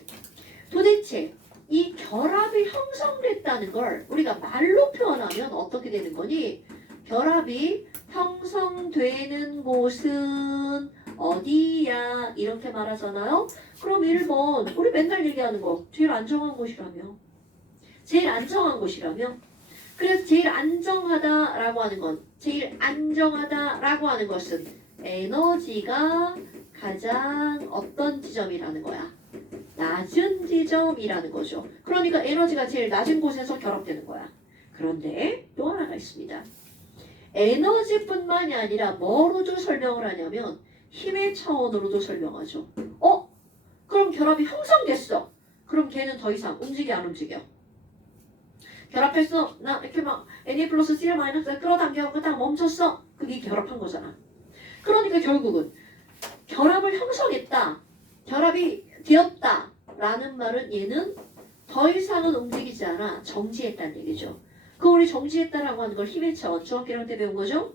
도대체 이 결합이 형성됐다는 걸 우리가 말로 표현하면 어떻게 되는 거니? 결합이 형성되는 곳은 어디야? 이렇게 말하잖아요. 그럼 1번 우리 맨날 얘기하는 거 제일 안정한 곳이라며. 제일 안정한 곳이라며. 그래서 제일 안정하다라고 하는 건 제일 안정하다라고 하는 것은 에너지가 가장 어떤 지점이라는 거야? 낮은 지점이라는 거죠. 그러니까 에너지가 제일 낮은 곳에서 결합되는 거야. 그런데 또 하나가 있습니다. 에너지뿐만이 아니라 뭐로도 설명을 하냐면 힘의 차원으로도 설명하죠. 그럼 결합이 형성됐어. 그럼 걔는 더 이상 움직여 안 움직여? 결합했어. 나 이렇게 막 Na 플러스 C를 마이너스 끌어당겨갖고 딱 멈췄어. 그게 결합한 거잖아. 그러니까 결국은 결합을 형성했다. 결합이 되었다. 라는 말은 얘는 더 이상은 움직이지 않아. 정지했다는 얘기죠. 그 우리 정지했다라고 하는 걸 힘의 차원 중학교랑 때 배운 거죠.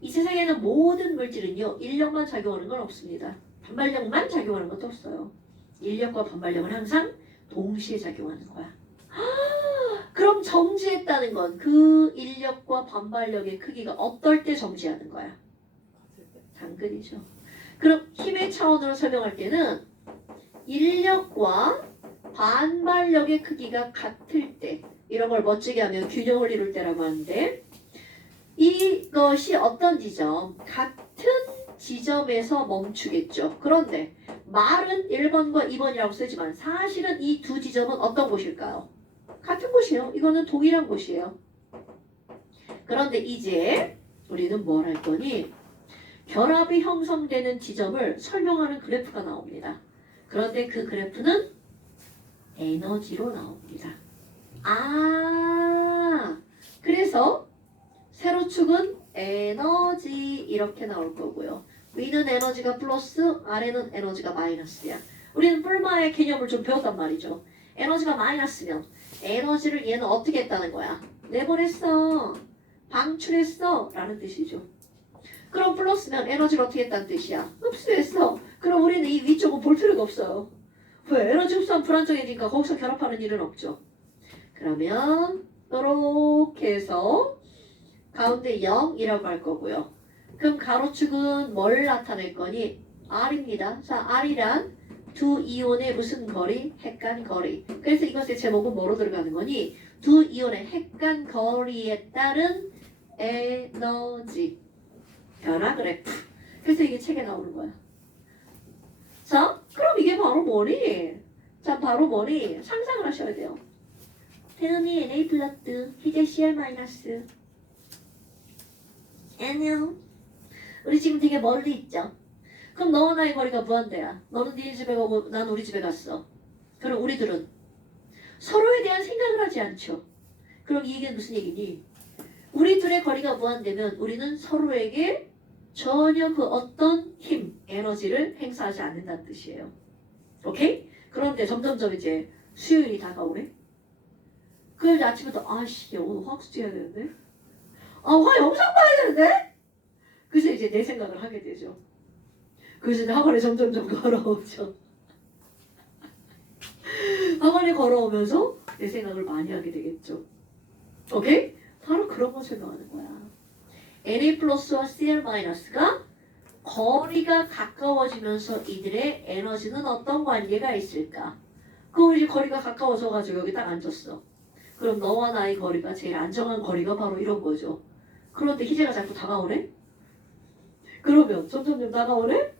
이 세상에는 모든 물질은요. 인력만 작용하는 건 없습니다. 반발력만 작용하는 것도 없어요. 인력과 반발력은 항상 동시에 작용하는 거야. 그럼 정지했다는 건 그 인력과 반발력의 크기가 어떨 때 정지하는 거야? 같을 때. 당근이죠. 그럼 힘의 차원으로 설명할 때는 인력과 반발력의 크기가 같을 때 이런 걸 멋지게 하면 균형을 이룰 때라고 하는데 이것이 어떤 지점? 같은 지점에서 멈추겠죠. 그런데 말은 1번과 2번이라고 쓰지만 사실은 이 두 지점은 어떤 곳일까요? 같은 곳이에요. 이거는 동일한 곳이에요. 그런데 이제 우리는 뭘 할 거니? 결합이 형성되는 지점을 설명하는 그래프가 나옵니다. 그런데 그 그래프는 에너지로 나옵니다. 그래서 세로축은 에너지 이렇게 나올 거고요. 위는 에너지가 플러스, 아래는 에너지가 마이너스야. 우리는 뿔마의 개념을 좀 배웠단 말이죠. 에너지가 마이너스면 에너지를 얘는 어떻게 했다는 거야? 내보냈어. 방출했어. 라는 뜻이죠. 그럼 플러스면 에너지를 어떻게 했다는 뜻이야? 흡수했어. 그럼 우리는 이 위쪽은 볼 필요가 없어요. 왜? 에너지 흡수하면 불안정해지니까 거기서 결합하는 일은 없죠. 그러면 이렇게 해서 가운데 0이라고 할 거고요. 그럼 가로축은 뭘 나타낼 거니? R입니다. 자, R이란 두 이온의 무슨 거리? 핵간 거리. 그래서 이것의 제목은 뭐로 들어가는 거니? 두 이온의 핵간 거리에 따른 에너지. 변화 그래프. 그래서 이게 책에 나오는 거야. 자, 그럼 이게 바로 뭐니? 자, 바로 뭐니? 상상을 하셔야 돼요. 태연이 Na 플러스, 희재 Cl 마이너스. 안녕. 우리 지금 되게 멀리 있죠? 그럼 너와 나의 거리가 무한대야. 너는 네 집에 가고 난 우리 집에 갔어. 그럼 우리들은 서로에 대한 생각을 하지 않죠. 그럼 이 얘기는 무슨 얘기니? 우리 둘의 거리가 무한되면 우리는 서로에게 전혀 그 어떤 힘, 에너지를 행사하지 않는다는 뜻이에요. 오케이? 그런데 점점점 이제 수요일이 다가오네? 그래서 아침부터 아씨 오늘 화학수지 해야 되는데? 화 영상 봐야 되는데? 그래서 이제 내 생각을 하게 되죠. 그래서 이제 학원에 점점점 걸어오죠. 학원에 걸어오면서 내 생각을 많이 하게 되겠죠. 오케이? 바로 그런 걸 설명하는 거야. Na 플러스와 Cl 마이너스가 거리가 가까워지면서 이들의 에너지는 어떤 관계가 있을까? 그 우리 거리가 가까워져가지고 여기 딱 앉았어. 그럼 너와 나의 거리가 제일 안정한 거리가 바로 이런 거죠. 그런데 희재가 자꾸 다가오래? 그러면 점점점 다가오래?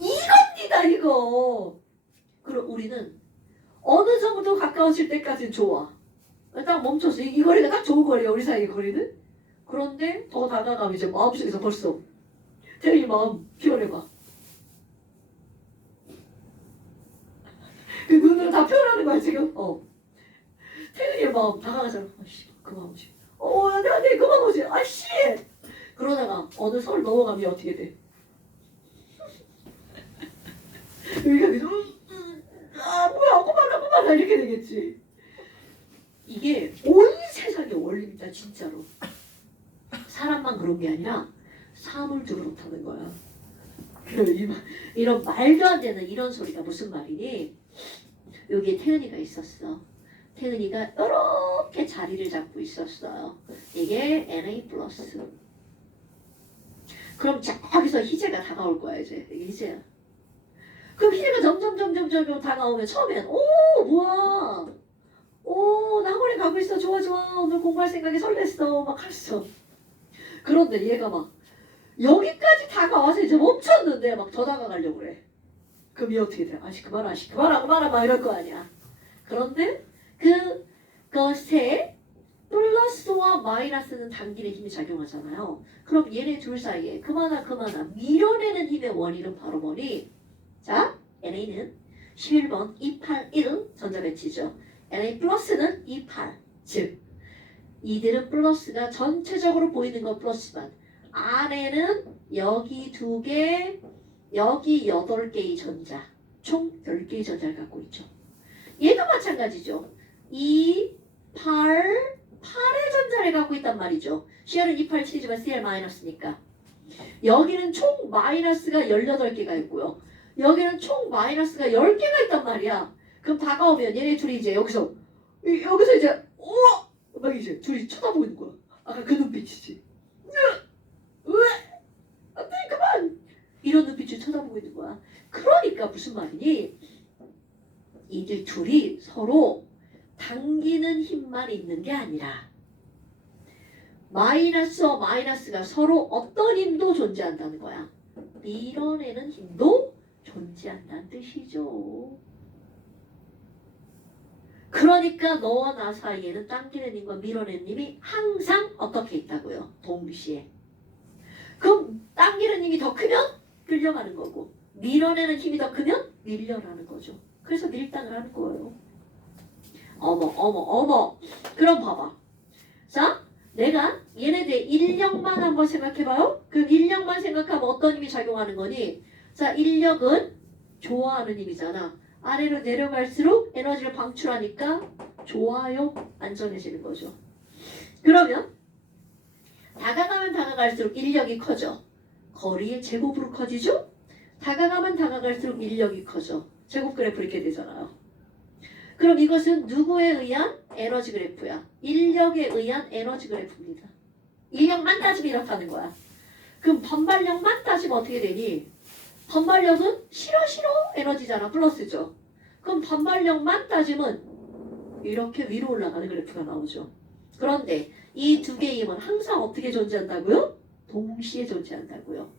이겁니다 이거. 그럼 우리는 어느 정도 가까워질 때까지는 좋아. 딱 멈췄어. 이 거리가 딱 좋은 거리야 우리 사이의 거리는. 그런데 더 다가가면 이제 마음속에서 벌써 태연이 마음 표현해봐. 그 눈으로 다 표현하는 거야 지금. 태연이의 마음 다가가잖아. 아씨 그만 오지. 안돼 그만 오지. 아씨. 그러다가 어느 설 넘어가면 어떻게 돼? 여기가 계속 뭐야 그만아 이렇게 되겠지. 이게 온 세상의 원리입니다 진짜로. 사람만 그런 게 아니라 사물도 그렇다는 거야. 이런 말도 안 되는 이런 소리가 무슨 말이니? 여기에 태은이가 있었어. 태은이가 이렇게 자리를 잡고 있었어요. 이게 NA 플러스. 그럼 저기서 희재가 다가올 거야 이제. 이게 희재야. 그럼 희재가 점점 다가오면 처음엔 뭐야 나 학원에 가고 있어 좋아 오늘 공부할 생각에 설렜어 막 했어. 그런데 얘가 막 여기까지 다가와서 이제 멈췄는데 막 더 다가가려고 그래. 그럼 얘 어떻게 돼? 그만아 막 이럴 거 아니야. 그런데 그것에 플러스와 마이너스는 당기는 힘이 작용하잖아요. 그럼 얘네 둘 사이에 그만아 밀어내는 힘의 원인은 바로 뭐니? 자, NA는 11번 281 전자배치죠. NA 플러스는 28. 즉 이들은 플러스가 전체적으로 보이는 건 플러스만 안에는 여기 2개 여기 8개의 전자 총 10개의 전자를 갖고 있죠. 얘도 마찬가지죠. 2, 8, 8의 전자를 갖고 있단 말이죠. CR은 2, 8, 7이지만 CR 마이너스니까 여기는 총 마이너스가 18개가 있고요. 여기는 총 마이너스가 10개가 있단 말이야. 그럼 다가오면 얘네 둘이 이제 여기서 이제 막 이제 둘이 쳐다보는 거야. 아까 그 눈빛이지. 안돼 그만 이런 눈빛을 쳐다보고 있는 거야. 그러니까 무슨 말이니? 이들 둘이 서로 당기는 힘만 있는 게 아니라 마이너스와 마이너스가 서로 어떤 힘도 존재한다는 거야. 밀어내는 힘도 존재한다는 뜻이죠. 그러니까 너와 나 사이에는 당기는 힘과 밀어내는 힘이 항상 어떻게 있다고요? 동시에. 그럼 당기는 힘이 더 크면 끌려가는 거고 밀어내는 힘이 더 크면 밀려나는 거죠. 그래서 밀당을 하는 거예요. 어머. 그럼 봐봐. 자, 내가 얘네들 인력만 한번 생각해봐요. 그럼 인력만 생각하면 어떤 힘이 작용하는 거니? 자, 인력은 좋아하는 힘이잖아. 아래로 내려갈수록 에너지를 방출하니까 좋아요. 안전해지는 거죠. 그러면 다가가면 다가갈수록 인력이 커져. 거리의 제곱으로 커지죠? 다가가면 다가갈수록 인력이 커져. 제곱 그래프 이렇게 되잖아요. 그럼 이것은 누구에 의한 에너지 그래프야? 인력에 의한 에너지 그래프입니다. 인력만 따지면 이렇다는 거야. 그럼 반발력만 따지면 어떻게 되니? 반발력은 싫어 에너지잖아. 플러스죠. 그럼 반발력만 따지면 이렇게 위로 올라가는 그래프가 나오죠. 그런데 이 두 개의 힘은 항상 어떻게 존재한다고요? 동시에 존재한다고요.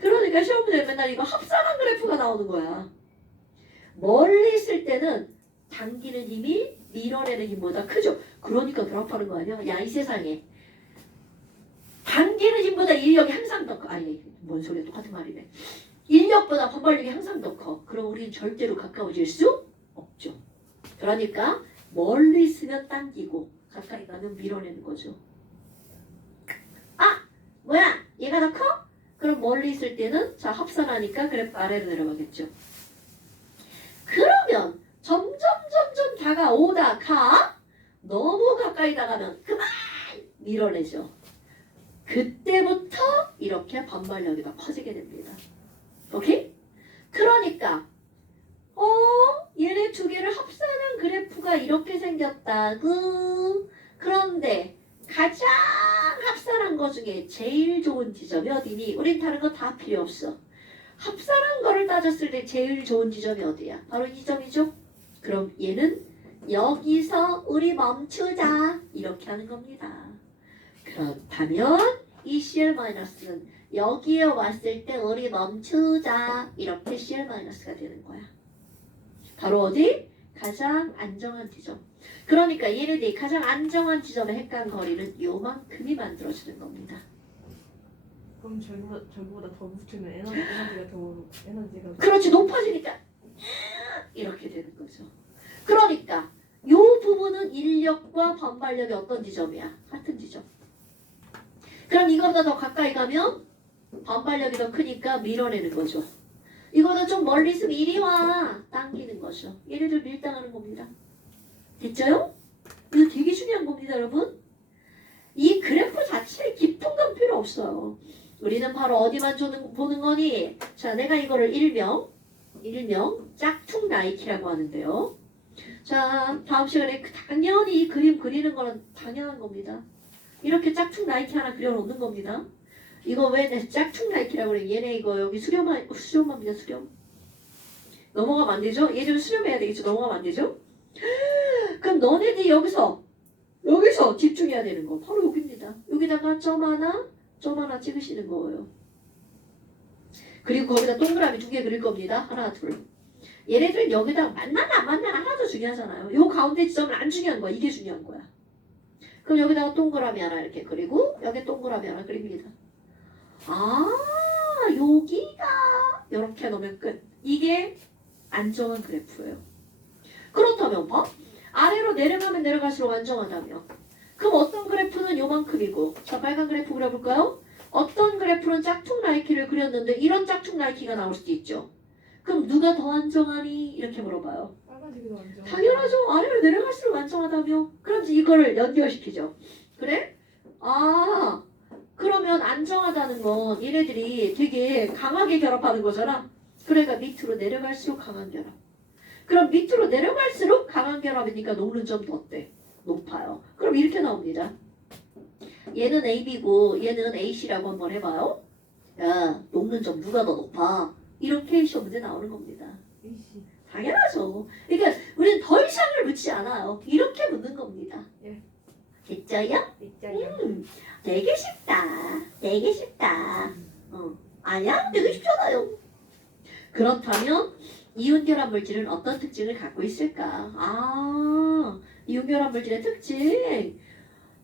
그러니까 시험 문제 맨날 이거 합산한 그래프가 나오는 거야. 멀리 있을 때는 당기는 힘이 밀어내는 힘보다 크죠. 그러니까 결합하는 거 아니야? 야 이 세상에 당기는 힘보다 인력이 항상 더 커. 아니 뭔 소리야 똑같은 말이네. 인력보다 반발력이 항상 더 커. 그럼 우리는 절대로 가까워질 수 없죠. 그러니까 멀리 있으면 당기고 가까이 가면 밀어내는 거죠. 뭐야? 얘가 더 커? 그럼 멀리 있을 때는 자 합산하니까 그래프 아래로 내려가겠죠. 그러면 점점 다가오다가 너무 가까이 나가면 그만 밀어내죠. 그때부터 이렇게 반발력이 더 커지게 됩니다. 오케이? 그러니까 얘네 두 개를 합산한 그래프가 이렇게 생겼다고. 그런데 가장 합산한 거 중에 제일 좋은 지점이 어디니? 우린 다른 거 다 필요 없어. 합산한 거를 따졌을 때 제일 좋은 지점이 어디야? 바로 이 점이죠. 그럼 얘는 여기서 우리 멈추자 이렇게 하는 겁니다. 그렇다면 이 CL-는 여기에 왔을 때 우리 멈추자 이렇게 CL-가 되는 거야. 바로 어디? 가장 안정한 지점. 그러니까 얘네들이 가장 안정한 지점의 핵간 거리는 요만큼이 만들어지는 겁니다. 그럼 저기보다 더 붙으면 에너지가 그렇지, 높아지니까 이렇게 되는 거죠. 그러니까 요 부분은 인력과 반발력이 어떤 지점이야? 같은 지점. 그럼 이거보다 더 가까이 가면 반발력이 더 크니까 밀어내는 거죠. 이거는 좀 멀리 있으면 이리 와 당기는 거죠. 얘네들 밀당하는 겁니다. 됐죠요? 이거 되게 중요한 겁니다, 여러분. 이 그래프 자체에 깊은 건 필요 없어요. 우리는 바로 어디만 보는 거니? 자, 내가 이거를 일명 짝퉁 나이키라고 하는데요. 자, 다음 시간에 당연히 이 그림 그리는 거는 당연한 겁니다. 이렇게 짝퉁 나이키 하나 그려놓는 겁니다. 이거 왜 내 짝퉁 나이키라고 그래? 얘네 이거 여기 수렴합니다, 수렴. 넘어가면 안 되죠? 얘 좀 수렴해야 되겠죠? 넘어가면 안 되죠? 그럼 너네들이 여기서 집중해야 되는 거 바로 여기입니다. 여기다가 점 하나 찍으시는 거예요. 그리고 거기다 동그라미 2개 그릴 겁니다. 하나, 둘. 얘네들은 여기다가 만나나 안 만나나 하나도 중요하잖아요. 요 가운데 지점은 안 중요한 거야. 이게 중요한 거야. 그럼 여기다가 동그라미 하나 이렇게 그리고 여기 동그라미 하나 그립니다. 아, 여기가 이렇게 놓으면 끝. 이게 안정한 그래프예요. 그렇다면 봐. 아래로 내려가면 내려갈수록 안정하다며. 그럼 어떤 그래프는 요만큼이고. 자, 빨간 그래프 그려볼까요? 어떤 그래프는 짝퉁 나이키를 그렸는데 이런 짝퉁 나이키가 나올 수도 있죠. 그럼 누가 더 안정하니? 이렇게 물어봐요. 빨간색이 더 안정. 당연하죠. 아래로 내려갈수록 안정하다며. 그럼 이제 이거를 연결시키죠. 그래? 아, 그러면 안정하다는 건 얘네들이 되게 강하게 결합하는 거잖아. 그러니까 밑으로 내려갈수록 강한 결합. 그럼 밑으로 내려갈수록 강한 결합이니까 녹는 점도 어때? 높아요. 그럼 이렇게 나옵니다. 얘는 AB고 얘는 AC라고 한번 해봐요. 야, 녹는 점 누가 더 높아? 이렇게 시험 문제 나오는 겁니다. AC. 당연하죠. 그러니까 우리는 더 이상을 묻지 않아요. 이렇게 묻는 겁니다. 예. 됐죠요? 있잖아요. 되게 쉽다. 되게 쉽다. 아니야? 되게 쉽잖아요. 그렇다면 이온결합 물질은 어떤 특징을 갖고 있을까? 아, 이온결합 물질의 특징.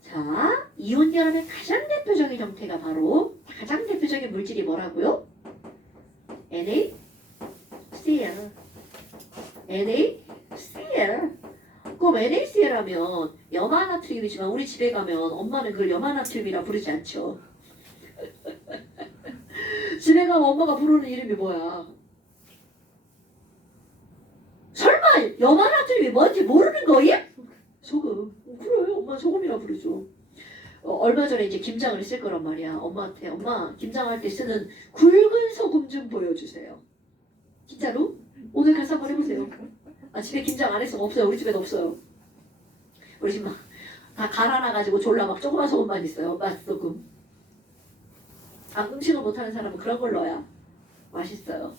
자, 이온결합의 가장 대표적인 형태가 바로 가장 대표적인 물질이 뭐라고요? NaCl. NaCl. 그럼 NaCl 하면 염화나트륨이지만 우리 집에 가면 엄마는 그걸 염화나트륨이라 부르지 않죠. 집에 가면 엄마가 부르는 이름이 뭐야? 설마 염화나트륨이 뭔지 모르는 거야? 소금. 그래, 엄마 소금이라 부르죠. 얼마 전에 이제 김장을 했을 거란 말이야. 엄마한테 엄마 김장할 때 쓰는 굵은 소금 좀 보여주세요. 진짜로? 오늘 가서 한번 해보세요. 아, 집에 김장 안 했어. 없어요. 우리 집에도 없어요. 우리 집 막 다 갈아놔가지고 졸라 막 조그만 소금만 있어요. 맛소금. 아, 음식을 못하는 사람은 그런 걸 넣어야 맛있어요.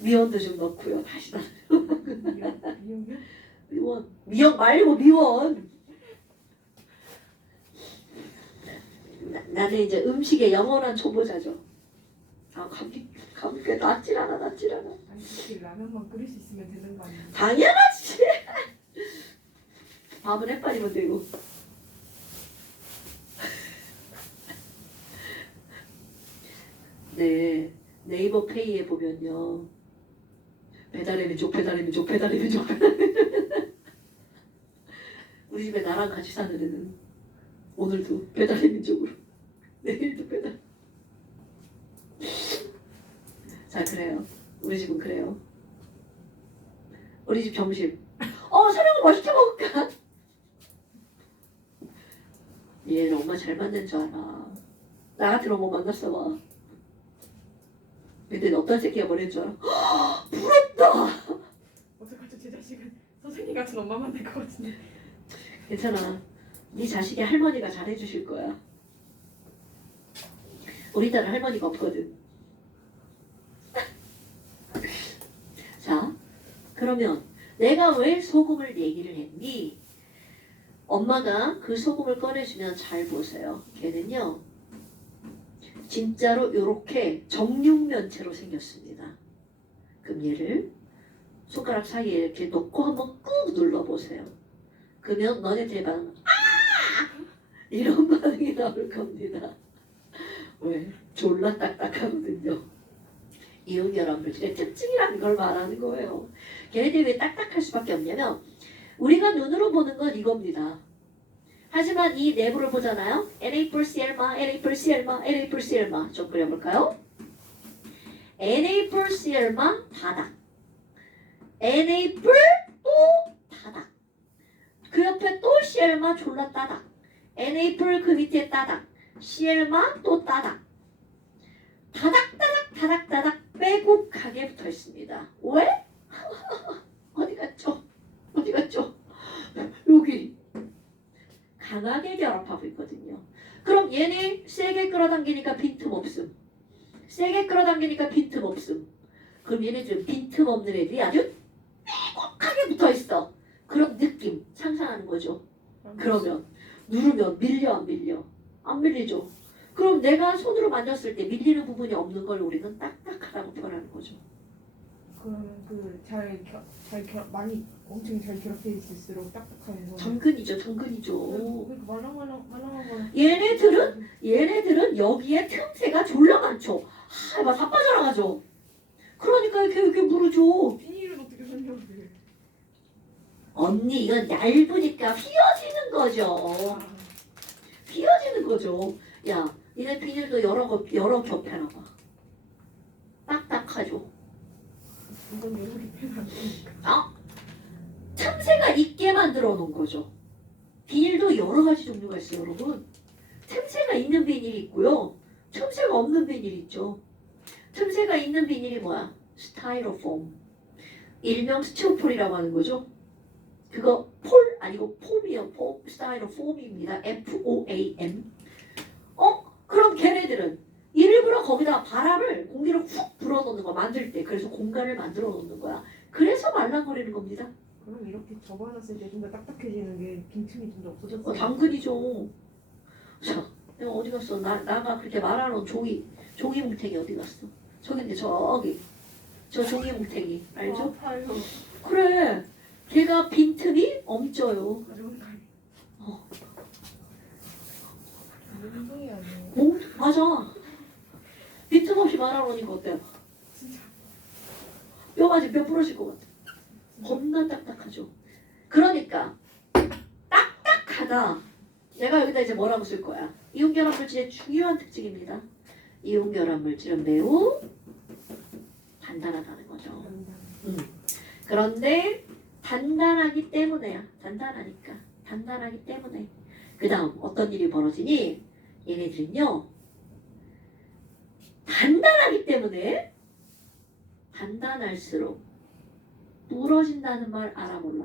미원도 좀 넣고요. 다시 넣어. 미용이요? 미원 말고 미원. 나는 이제 음식의 영원한 초보자죠. 아, 감기 낫질 않아. 아니 그렇게 라면만 끓일 수 있으면 되는 거 아니에요? 당연하지. 밥은 햇반이면 되고. 네, 네이버 페이에 보면요. 배달의 민족. 우리 집에 나랑 같이 사는 애는 오늘도 배달의 민족으로, 내일도 배달. 자, 그래요. 우리 집은 그래요. 우리 집 점심. 사령을 맛있게 먹을까? 얘는 엄마 잘 만든 줄 알아. 나 같은 엄마 만났어 봐. 근데 어떤 새끼가 보낸 줄 알아? 부럽다. 어떡하죠? 제 자식은 선생님 같은 엄마만 될 것 같은데. 괜찮아. 네 자식이 할머니가 잘해주실 거야. 우리나라 할머니가 없거든. 자, 그러면 내가 왜 소금을 얘기를 했니? 엄마가 그 소금을 꺼내주면 잘 보세요. 걔는요, 진짜로 이렇게 정육면체로 생겼습니다. 그럼 얘를 손가락 사이에 이렇게 놓고 한번 꾹 눌러보세요. 그러면 너네들의 반응, 이런 반응이 나올 겁니다. 왜? 졸라 딱딱하거든요. 이온결합 물질의 특징이라는 걸 말하는 거예요. 걔네들이 왜 딱딱할 수밖에 없냐면 우리가 눈으로 보는 건 이겁니다. 하지만 이 내부를 보잖아요. Na+Cl마, Na+Cl마, Na+Cl마 좀 그려볼까요? Na+Cl마 다닥, Na+, 또 다닥, 그 옆에 또 Cl마 졸라 따닥, Na+, 그 밑에 따닥, Cl마 또 따닥, 다닥다닥 다닥다닥 빼곡하게 붙어 있습니다. 왜? 어디 갔죠? 어디 갔죠? 여기 강하게 결합하고 있거든요. 그럼 얘네 세게 끌어당기니까 빈틈 없음. 세게 끌어당기니까 빈틈 없음. 그럼 얘네들 빈틈 없는 애들이 아주 빼곡하게 붙어 있어. 그런 느낌 상상하는 거죠. 그러면 누르면 밀려 안 밀려? 안 밀리죠. 그럼 내가 손으로 만졌을 때 밀리는 부분이 없는 걸 우리는 딱딱하다고 표현하는 거죠. 그러면 많이 엄청 잘 결합돼 있을수록 딱딱한 거. 당근이죠, 당근이죠. 그러니까 말랑말랑 얘네들은 여기에 틈새가 졸라 많죠. 막 다 빠져나가죠. 그러니까 이렇게 무르죠. 비닐은 어떻게 설명해? 언니 이건 얇으니까 휘어지는 거죠. 휘어지는 거죠. 야, 니네 비닐도 여러 겹 해놔봐. 딱딱하죠. 이건 여러 개 빼면 안 되니까. 틈새가 있게 만들어 놓은 거죠. 비닐도 여러 가지 종류가 있어요, 여러분. 틈새가 있는 비닐이 있고요. 틈새가 없는 비닐이 있죠. 틈새가 있는 비닐이 뭐야? 스타이로폼. 일명 스티로폴이라고 하는 거죠. 그거 폴 아니고 폼이요. 폼, 스타이로폼입니다. FOAM. 그럼 걔네들은 일부러 거기다 바람을 공기를 훅 불어넣는 거 만들 때 그래서 공간을 만들어 놓는 거야. 그래서 말랑거리는 겁니다. 그럼 이렇게 접어놨을 때 좀 더 딱딱해지는 게 빈틈이 좀 더 없어졌어. 당근이죠. 자, 내가 어디 갔어? 나가 그렇게 말하는 종이 뭉탱이 어디 갔어? 저긴데 저기 저 종이 뭉탱이 알죠? 아파요. 그래, 걔가 빈틈이 엄쪄요. 가져온 거 아니야? 운동이 아니에요. 맞아. 빈틈 없이 말하노니까 어때요? 진짜. 뼈 부러질 것 같아. 겁나 딱딱하죠. 그러니까 딱딱하다. 내가 여기다 이제 뭐라고 쓸 거야? 이온결합 물질의 중요한 특징입니다. 이온결합 물질은 매우 단단하다는 거죠. 그런데 단단하기 때문에야. 단단하기 때문에. 그 다음 어떤 일이 벌어지니? 얘네들은요. 단단하기 때문에 단단할수록 부러진다는 말 알아 몰라.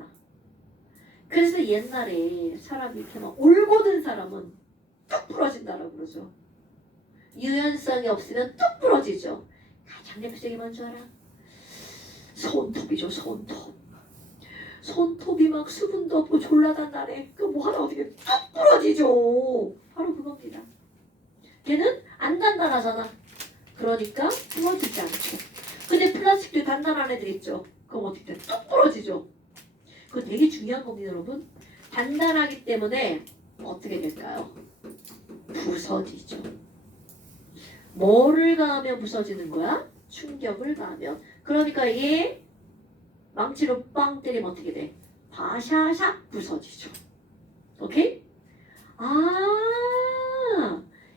그래서 옛날에 사람이 이렇게 막 올고든 사람은 뚝 부러진다라고 그러죠. 유연성이 없으면 뚝 부러지죠. 가장 대표적인 뭔지 알아? 손톱이죠. 손톱이 막 수분도 없고 졸라 단단해. 그 뭐 하나 어떻게 뚝 부러지죠. 바로 그겁니다. 걔는 안 단단하잖아. 그러니까 부러지지 않죠. 근데 플라스틱도 단단한 애들 있죠. 그럼 어떻게 돼? 뚝 부러지죠. 그거 되게 중요한 겁니다, 여러분. 단단하기 때문에 어떻게 될까요? 부서지죠. 뭐를 가하면 부서지는 거야? 충격을 가하면. 그러니까 이게 망치로 빵 때리면 어떻게 돼? 바샤샥 부서지죠. 오케이?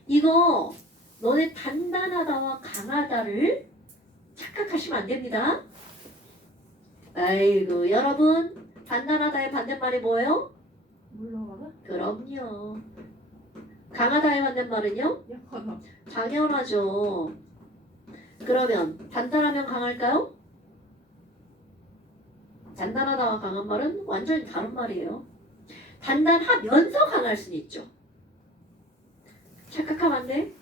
이거 너네 단단하다와 강하다를 착각하시면 안 됩니다. 아이고, 여러분, 단단하다의 반대말이 뭐예요? 물러가나? 그럼요. 강하다의 반대말은요? 약하다. 당연하죠. 그러면 단단하면 강할까요? 단단하다와 강한 말은 완전히 다른 말이에요. 단단하면서 강할 수는 있죠. 착각하면 안 돼.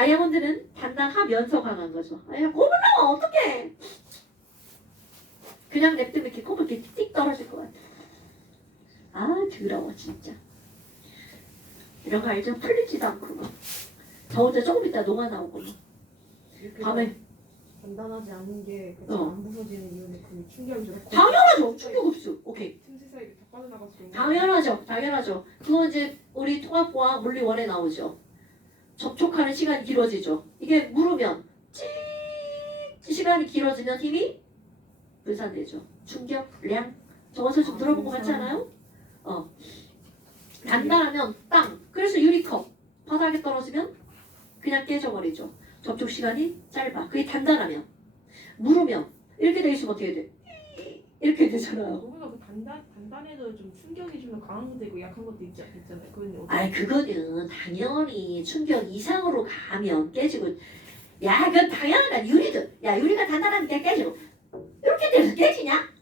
다이아몬드는 단단하면서 강한 거죠. 야, 꼽을 나와 어떡해. 그냥 냅두면 이렇게 꼽을 이렇게 띡 떨어질 것 같아. 아 더러워 진짜. 이런 거 알죠? 풀리지도 않고 막. 더운데 조금 있다 녹아 나오고 막. 이렇게 밤에 단단하지 않은 게 어. 안 부서지는 이유는 그 충격이 들었고 당연하죠. 충격 없어. 오케이. 틈새 사이에 다 빠져나가서 그런 거. 당연하죠. 당연하죠. 그거 이제 우리 통합과학 물리원에 나오죠. 접촉하는 시간이 길어지죠. 이게 물으면 시간이 길어지면 힘이 분산되죠. 충격량. 저것을 좀 들어본 것 같지 않아요? 단단하면 땅. 그래서 유리컵 바닥에 떨어지면 그냥 깨져버리죠. 접촉 시간이 짧아. 그게 단단하면. 물으면 이렇게 돼 있으면 어떻게 돼? 이렇게 되잖아요. 거기가 그 단단해도 좀 충격이 좀 강한 것도 있고 약한 것도 있잖아요. 그건 어떻게? 아이 그거는 당연히 충격 이상으로 가면 깨지고 야 그건 당연하다 유리도 야 유리가 단단하니까 깨지고 이렇게 돼서 깨지냐?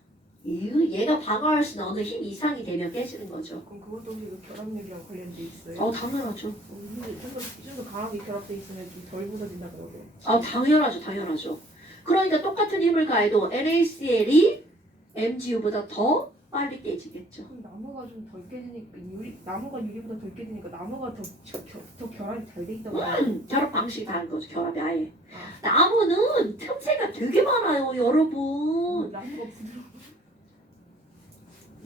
얘가 방어할 수 있는 어느 힘 이상이 되면 깨지는 거죠. 그럼 그것도 혹시 그 결합력이랑 관련돼 있어요? 당연하죠. 근데 좀더 강하게 결합돼 있으면 좀 덜 부서진다 그러고. 당연하죠. 그러니까 똑같은 힘을 가해도 NaCl이 MgU보다 더 빨리 깨지겠죠. 그럼 나무가 좀 덜 깨지니까 나무가 유리보다 덜 깨지니까 나무가 더 결합이 잘 돼 있다고. 결합 방식이 다른 거죠. 결합이 아예. 아. 나무는 틈새가 되게 많아요, 여러분. 나무가 부드러워.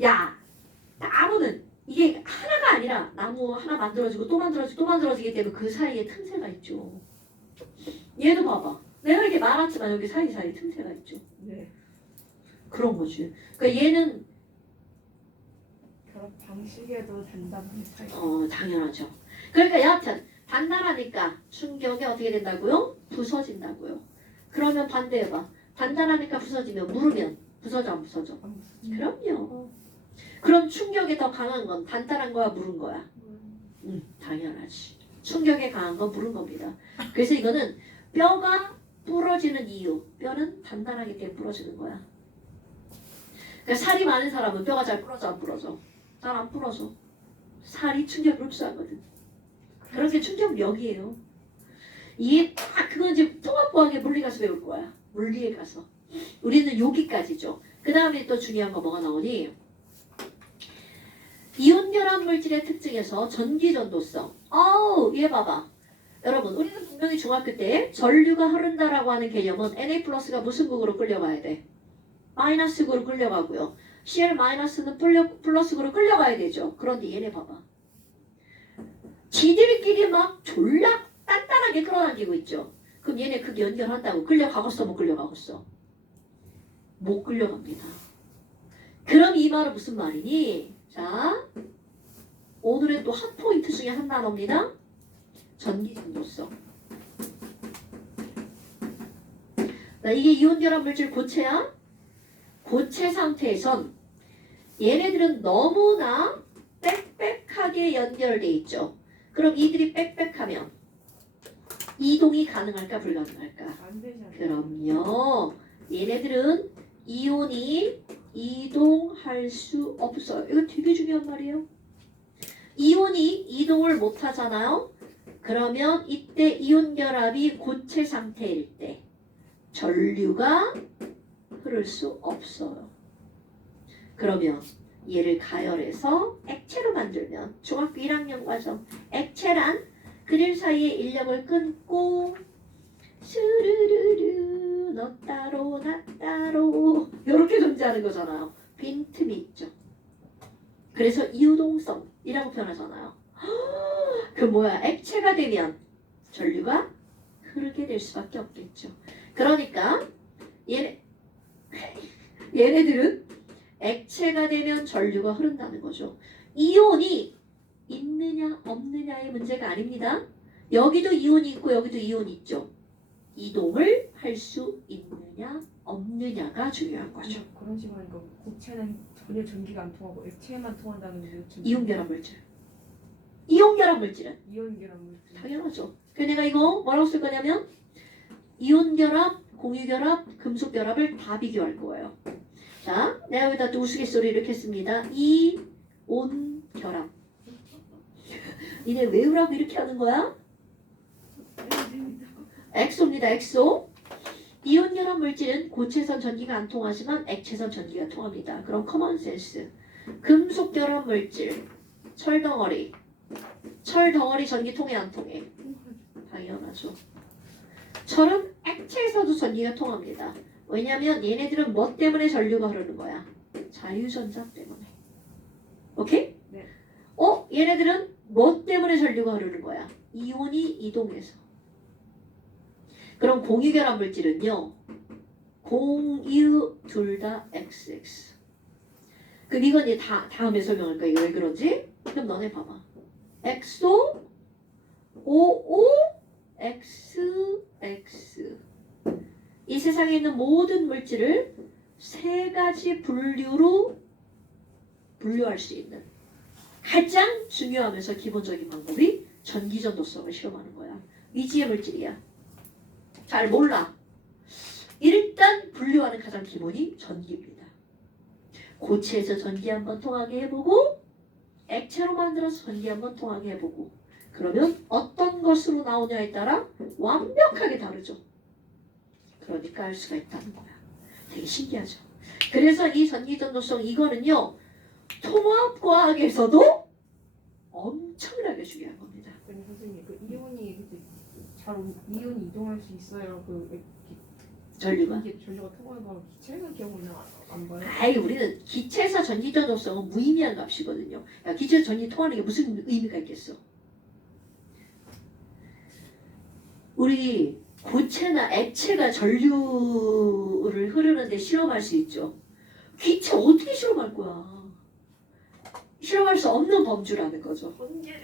야, 나무는 이게 하나가 아니라 나무 하나 만들어지고 또 만들어지고 또 만들어지기 때문에 그 사이에 틈새가 있죠. 얘도 봐봐. 내가 이렇게 말았지만 여기 사이사이 틈새가 있죠. 네. 그런 거지. 그러니까 얘는 결합 방식에도 단단한 차이. 당연하죠. 그러니까 여하튼 단단하니까 충격이 어떻게 된다고요? 부서진다고요. 그러면 반대해봐. 단단하니까 부서지면 물으면 부서져 안 부서져? 그럼요. 그럼 충격이 더 강한 건 단단한 거야 물은 거야? 당연하지. 충격에 강한 건 물은 겁니다. 그래서 이거는 뼈가 부러지는 이유. 뼈는 단단하기 때문에 부러지는 거야. 그러니까 살이 많은 사람은 뼈가 잘 부러져 안 부러져? 잘 안 부러져. 살이 충격을 흡수하거든. 그런 게 충격력이에요. 이게 딱 그건 이제 통합과학의 물리 가서 배울 거야. 물리에 가서. 우리는 여기까지죠. 그 다음에 또 중요한 거 뭐가 나오니? 이온결합 물질의 특징에서 전기전도성. 얘 봐봐. 여러분 우리는 분명히 중학교 때 전류가 흐른다라고 하는 개념은 Na 플러스가 무슨 극으로 끌려가야 돼? 마이너스 극으로 끌려가고요. Cl 마이너스는 플러스극으로 끌려가야 되죠. 그런데 얘네 봐봐. 지들끼리 막 졸라 단단하게 끌어당기고 있죠. 그럼 얘네 극 연결한다고 끌려가겠어 못 끌려가겠어? 못 끌려갑니다. 그럼 이 말은 무슨 말이니? 자, 오늘의 또 핫포인트 중에 한 단어입니다. 전기전도성. 이게 이온결합 물질 고체야. 고체 상태에선 얘네들은 너무나 빽빽하게 연결돼 있죠. 그럼 이들이 빽빽하면 이동이 가능할까 불가능할까? 안 되잖아요. 그럼요. 얘네들은 이온이 이동할 수 없어요. 이거 되게 중요한 말이에요. 이온이 이동을 못 하잖아요. 그러면 이때 이온 결합이 고체 상태일 때 전류가 흐를 수 없어요. 그러면 얘를 가열해서 액체로 만들면 중학교 1학년 과정 액체란 그들 사이의 인력을 끊고 스르르르 너 따로 나 따로 이렇게 존재하는 거잖아요. 빈틈이 있죠. 그래서 이유동성이라고 표현하잖아요. 그 뭐야? 액체가 되면 전류가 흐르게 될 수밖에 없겠죠. 그러니까 얘네들은 액체가 되면 전류가 흐른다는 거죠. 이온이 있느냐 없느냐의 문제가 아닙니다. 여기도 이온이 있고 여기도 이온이 있죠. 이동을 할 수 있느냐 없느냐가 중요한 거죠. 그런 식으로 하니까 고체는 전혀 전기가 안 통하고 액체만 통한다는 게 이온결합 물질. 이온결합 물질은 이온결합 물질. 당연하죠. 그래서 내가 이거 뭐라고 쓸 거냐면 이온결합, 공유결합, 금속결합을 다 비교할 거예요. 자, 내가 여기다 또 우스갯소리 이렇게 씁니다. 이온결합. 니네 외우라고 이렇게 하는 거야? 아닙니다. 엑소입니다. 엑소. 이온 결합 물질은 고체선 전기가 안 통하지만 액체선 전기가 통합니다. 그럼 커먼 센스. 금속 결합 물질, 철 덩어리. 철 덩어리 전기 통해 안 통해? 당연하죠. 철은 액체에서도 전기가 통합니다. 왜냐면 얘네들은 뭐 때문에 전류가 흐르는 거야? 자유전자 때문에. 오케이? 네. 얘네들은 뭐 때문에 전류가 흐르는 거야? 이온이 이동해서. 그럼 공유결합 물질은요. 공유 둘 다 XX. 그럼 이건 이제 다음에 설명할 거야. 이거 왜 그런지? 그럼 너네 봐봐. 엑소 OO XX. 이 세상에 있는 모든 물질을 세 가지 분류로 분류할 수 있는 가장 중요하면서 기본적인 방법이 전기전도성을 실험하는 거야. 미지의 물질이야. 잘 몰라. 일단 분류하는 가장 기본이 전기입니다. 고체에서 전기 한번 통하게 해보고 액체로 만들어서 전기 한번 통하게 해보고 그러면 어떤 것으로 나오냐에 따라 완벽하게 다르죠. 그러니까 알 수가 있다는 거야. 되게 신기하죠. 그래서 이 전기전도성 이거는요. 통합과학에서도 엄청나게 중요한 겁니다. 아니 선생님 그 이온이 이온이 이동할 수 있어요. 전류가? 전류가 통하는 기체가 경우는 안 봐요. 아이 우리는 기체에서 전기전도성은 무의미한 값이거든요. 야, 기체에서 전기 통하는 게 무슨 의미가 있겠어? 우리 고체나 액체가 전류를 흐르는데 실험할 수 있죠. 기체 어떻게 실험할 거야? 실험할 수 없는 범주라는 거죠. 번개를